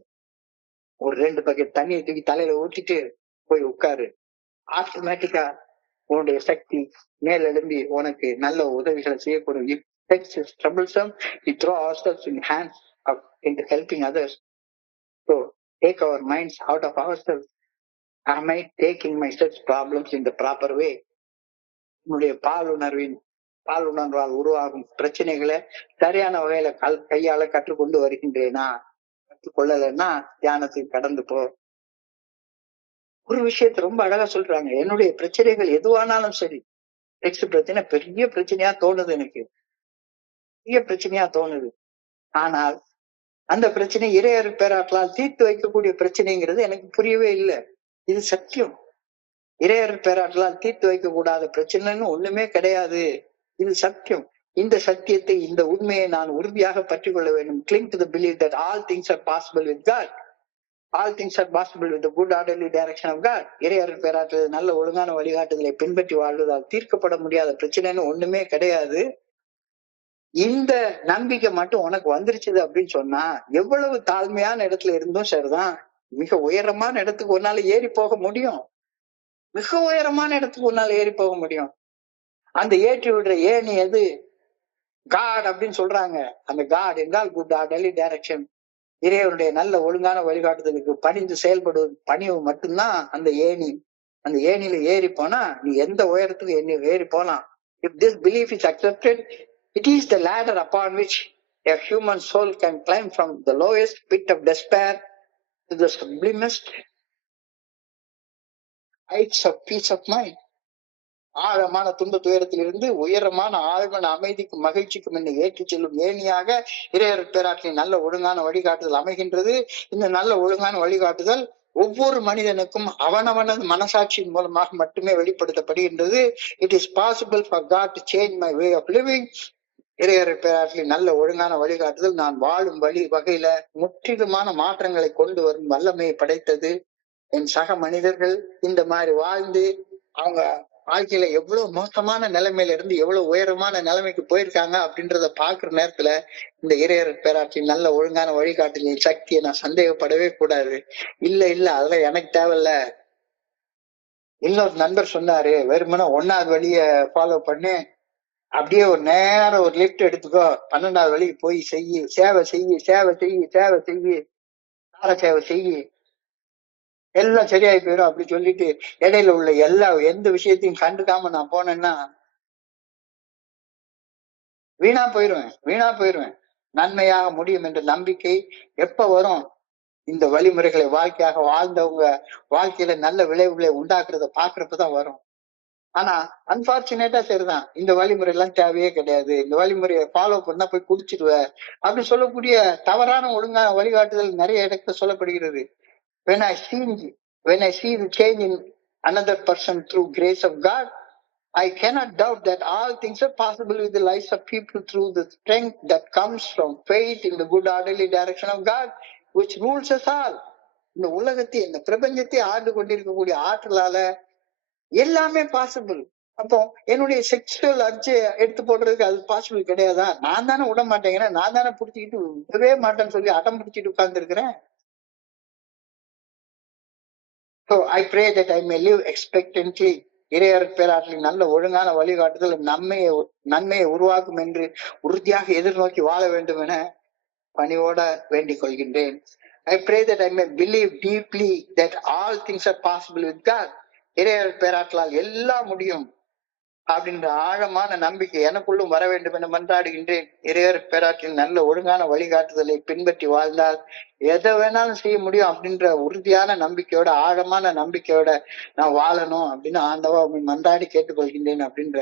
ஒரு 2 பக்கெட் தண்ணியை தூக்கி தலையில ஊத்திட்டு போய் உட்காரு. ஆட்டோமேட்டிக்கா உன்னுடைய சக்தி மேல் எழும்பி உனக்கு நல்ல உதவிகளை செய்யக்கூடும். If sex is troublesome, we throw ourselves in hands of into helping others. So take our minds out of ourselves. Am I taking my sex problems in the proper way? உன்னுடைய பாலுணர்வால் உருவாகும் பிரச்சனைகளை சரியான வகையில கையால கற்றுக்கொண்டு வருகின்றேனா? கற்றுக்கொள்ளலைன்னா தியானத்துக்கு கடந்து போ. ஒரு விஷயத்த ரொம்ப அழகா சொல்றாங்க. என்னுடைய பிரச்சனைகள் எதுவானாலும் சரி, செக்ஸ் பிரச்சனை பெரிய பிரச்சனையா தோணுது, எனக்கு பெரிய பிரச்சனையா தோணுது. ஆனால் அந்த பிரச்சனை இறையர் பேராற்றலால் தீர்த்து வைக்கக்கூடிய பிரச்சனைங்கிறது எனக்கு புரியவே இல்லை. இது சத்தியம். இறையர் பேராற்றலால் தீர்த்து வைக்க கூடாத பிரச்சனைன்னு ஒண்ணுமே கிடையாது. இது சத்தியம். இந்த சத்தியத்தை, இந்த உண்மையை நான் உறுதியாக பற்றி கொள்ள வேண்டும். Cling to the belief that all things are possible with God. All things are possible with the good orderly direction of God. இறையர் பேராற்றல் நல்ல ஒழுங்கான வழிகாட்டுதலை பின்பற்றி வாழ்வதால் தீர்க்கப்பட முடியாத பிரச்சனைன்னு ஒண்ணுமே கிடையாது. இந்த நம்பிக்கை மட்டும் உனக்கு வந்துருச்சுது அப்படின்னு சொன்னா, எவ்வளவு தாழ்மையான இடத்துல இருந்தும் சரிதான், மிக உயரமான இடத்துக்கு ஒன்னால ஏறி போக முடியும். மிக உயரமான இடத்துக்கு ஒன்னால ஏறி போக முடியும். அந்த ஏற்றி விடுற ஏணி எது? காட் அப்படின்னு சொல்றாங்க. அந்த காட் என்றால் குட் ஆர்டர்லி டைரக்ஷன். இறைவனுடைய நல்ல ஒழுங்கான வழிகாட்டுதலுக்கு பணிந்து செயல்படுவது பணிவு மட்டும்தான் அந்த ஏணி. அந்த ஏணியில ஏறி போனா நீ எந்த உயரத்துக்கு ஏறி போலாம். If this belief is accepted, it is the ladder upon which a human soul can climb from the lowest pit of despair to the sublimest heights of peace of mind. ஆழமான துன்ப துயரத்திலிருந்து உயரமான ஆழ்மன அமைதிக்கும் மகிழ்ச்சிக்கும் என்னை ஏற்றிச் செல்லும் ஏணியாக இறையர் பேராற்றலின் நல்ல ஒழுங்கான வழிகாட்டுதல் அமைகின்றது. இந்த நல்ல ஒழுங்கான வழிகாட்டுதல் ஒவ்வொரு மனிதனுக்கும் அவனவனது மனசாட்சியின் மூலமாக மட்டுமே வெளிப்படுத்தப்படுகின்றது. It is possible for God to change my way of living. இறையர் பேராற்றலின் நல்ல ஒழுங்கான வழிகாட்டுதல் நான் வாழும் வகையில முற்றிலுமான மாற்றங்களை கொண்டு வரும் வல்லமையை படைத்தது. என் சக மனிதர்கள் இந்த மாதிரி வாழ்ந்து அவங்க வாழ்க்கையில எவ்வளவு மோசமான நிலைமையில இருந்து எவ்வளவு உயரமான நிலைமைக்கு போயிருக்காங்க அப்படின்றத பாக்குற நேரத்துல இந்த இறையர் பேராற்றின் நல்ல ஒழுங்கான வழிகாட்டுதலின் சக்தியை நான் சந்தேகப்படவே கூடாது. இல்ல அதெல்லாம் எனக்கு தேவையில்ல. இன்னொரு நண்பர் சொன்னாரு, வெறுமனே 1வது வழிய ஃபாலோ பண்ணு, அப்படியே ஒரு நேரம் ஒரு லிஃப்ட் எடுத்துக்கோ, 12வது வழிக்கு போய் சேவை செய்யி சார சேவை செய்யி, எல்லாம் சரியாயி போயிடும் அப்படி சொல்லிட்டு இடையில உள்ள எந்த விஷயத்தையும் கண்டுக்காம நான் போனேன்னா வீணா போயிருவேன். நன்மையாக முடியும் என்ற நம்பிக்கை எப்ப வரும்? இந்த வழிமுறைகளை வாழ்க்கையாக வாழ்ந்தவங்க வாழ்க்கையில நல்ல விளைவுகளை உண்டாக்குறத பாக்குறப்பதான் வரும். ஆனா அன்பார்ச்சுனேட்டா சரிதான், இந்த வழிமுறை எல்லாம் தேவையே கிடையாது, இந்த வழிமுறையை ஃபாலோ பண்ணா போய் குடிச்சிடுவ அப்படின்னு சொல்லக்கூடிய தவறான ஒழுங்கான வழிகாட்டுதல் நிறைய இடத்துல சொல்லப்படுகிறது. When I see the change in another person through grace of God, I cannot doubt that all things are possible with the lives of people through the strength that comes from faith in the good orderly direction of God, which rules us all. இந்த உலகத்தை, இந்த பிரபஞ்சத்தை ஆண்டு கொண்டிருக்கக்கூடிய ஆற்றலால எல்லாமே பாசிபிள். அப்போ என்னுடைய செக்ஷுவல் அர்ஜை எடுத்து போடுறதுக்கு அது பாசிபிள் கிடையாதா? நான் தானே விட மாட்டேங்கிறேன், நான் தானே புடிச்சுக்கிட்டு விடவே மாட்டேன்னு சொல்லி அடம் பிடிச்சிட்டு உட்கார்ந்து இருக்கிறேன். So I pray that I may live expectantly. இறையர் பேராற்றலின் நல்ல ஒழுங்கான வழிகாட்டுதல் நன்மையை உருவாக்கும் என்று உறுதியாக எதிர்நோக்கி வாழ வேண்டும் என பணிவோட வேண்டிக் கொள்கின்றேன். I pray that I may believe deeply that all things are possible with God. இறையர் பேராற்றலால் எல்லாம் முடியும் அப்படின்ற ஆழமான நம்பிக்கை எனக்குள்ளும் வர வேண்டும் என மன்றாடுகின்றேன். இறையர் பேராற்றின் நல்ல ஒழுங்கான வழிகாட்டுதலை பின்பற்றி வாழ்ந்தால் எதை வேணாலும் செய்ய முடியும் அப்படின்ற உறுதியான நம்பிக்கையோட, ஆழமான நம்பிக்கையோட நான் வாழணும் அப்படின்னு ஆண்டவா மன்றாடி கேட்டுக்கொள்கின்றேன் அப்படின்ற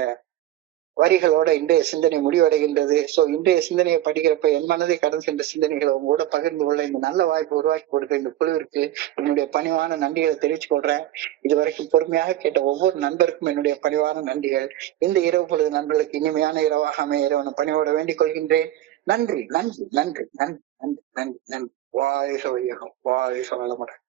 வரிகளோட இன்றைய சிந்தனை முடிவடைகின்றது. சோ இன்றைய சிந்தனையை படிக்கிறப்ப என் மனதை கடந்து சென்ற சிந்தனைகளை உங்களோட பகிர்ந்து கொள்ள இந்த நல்ல வாய்ப்பு உருவாக்கி கொடுத்த இந்த குழுவிற்கு என்னுடைய பணிவான நன்றிகளை தெரிவித்துக் கொள்றேன். இதுவரைக்கும் பொறுமையாக கேட்ட ஒவ்வொரு நண்பருக்கும் என்னுடைய பணிவான நன்றிகள். இந்த இரவு பொழுது நண்பர்களுக்கு இனிமையான இரவாக அமைய இறைவனை பணிவோட வேண்டிக் கொள்கின்றேன். நன்றி நன்றி நன்றி நன்றி நன்றி நன்றி நன்றி. வாழ்க வையகம், வாழ்க வளமுடன்.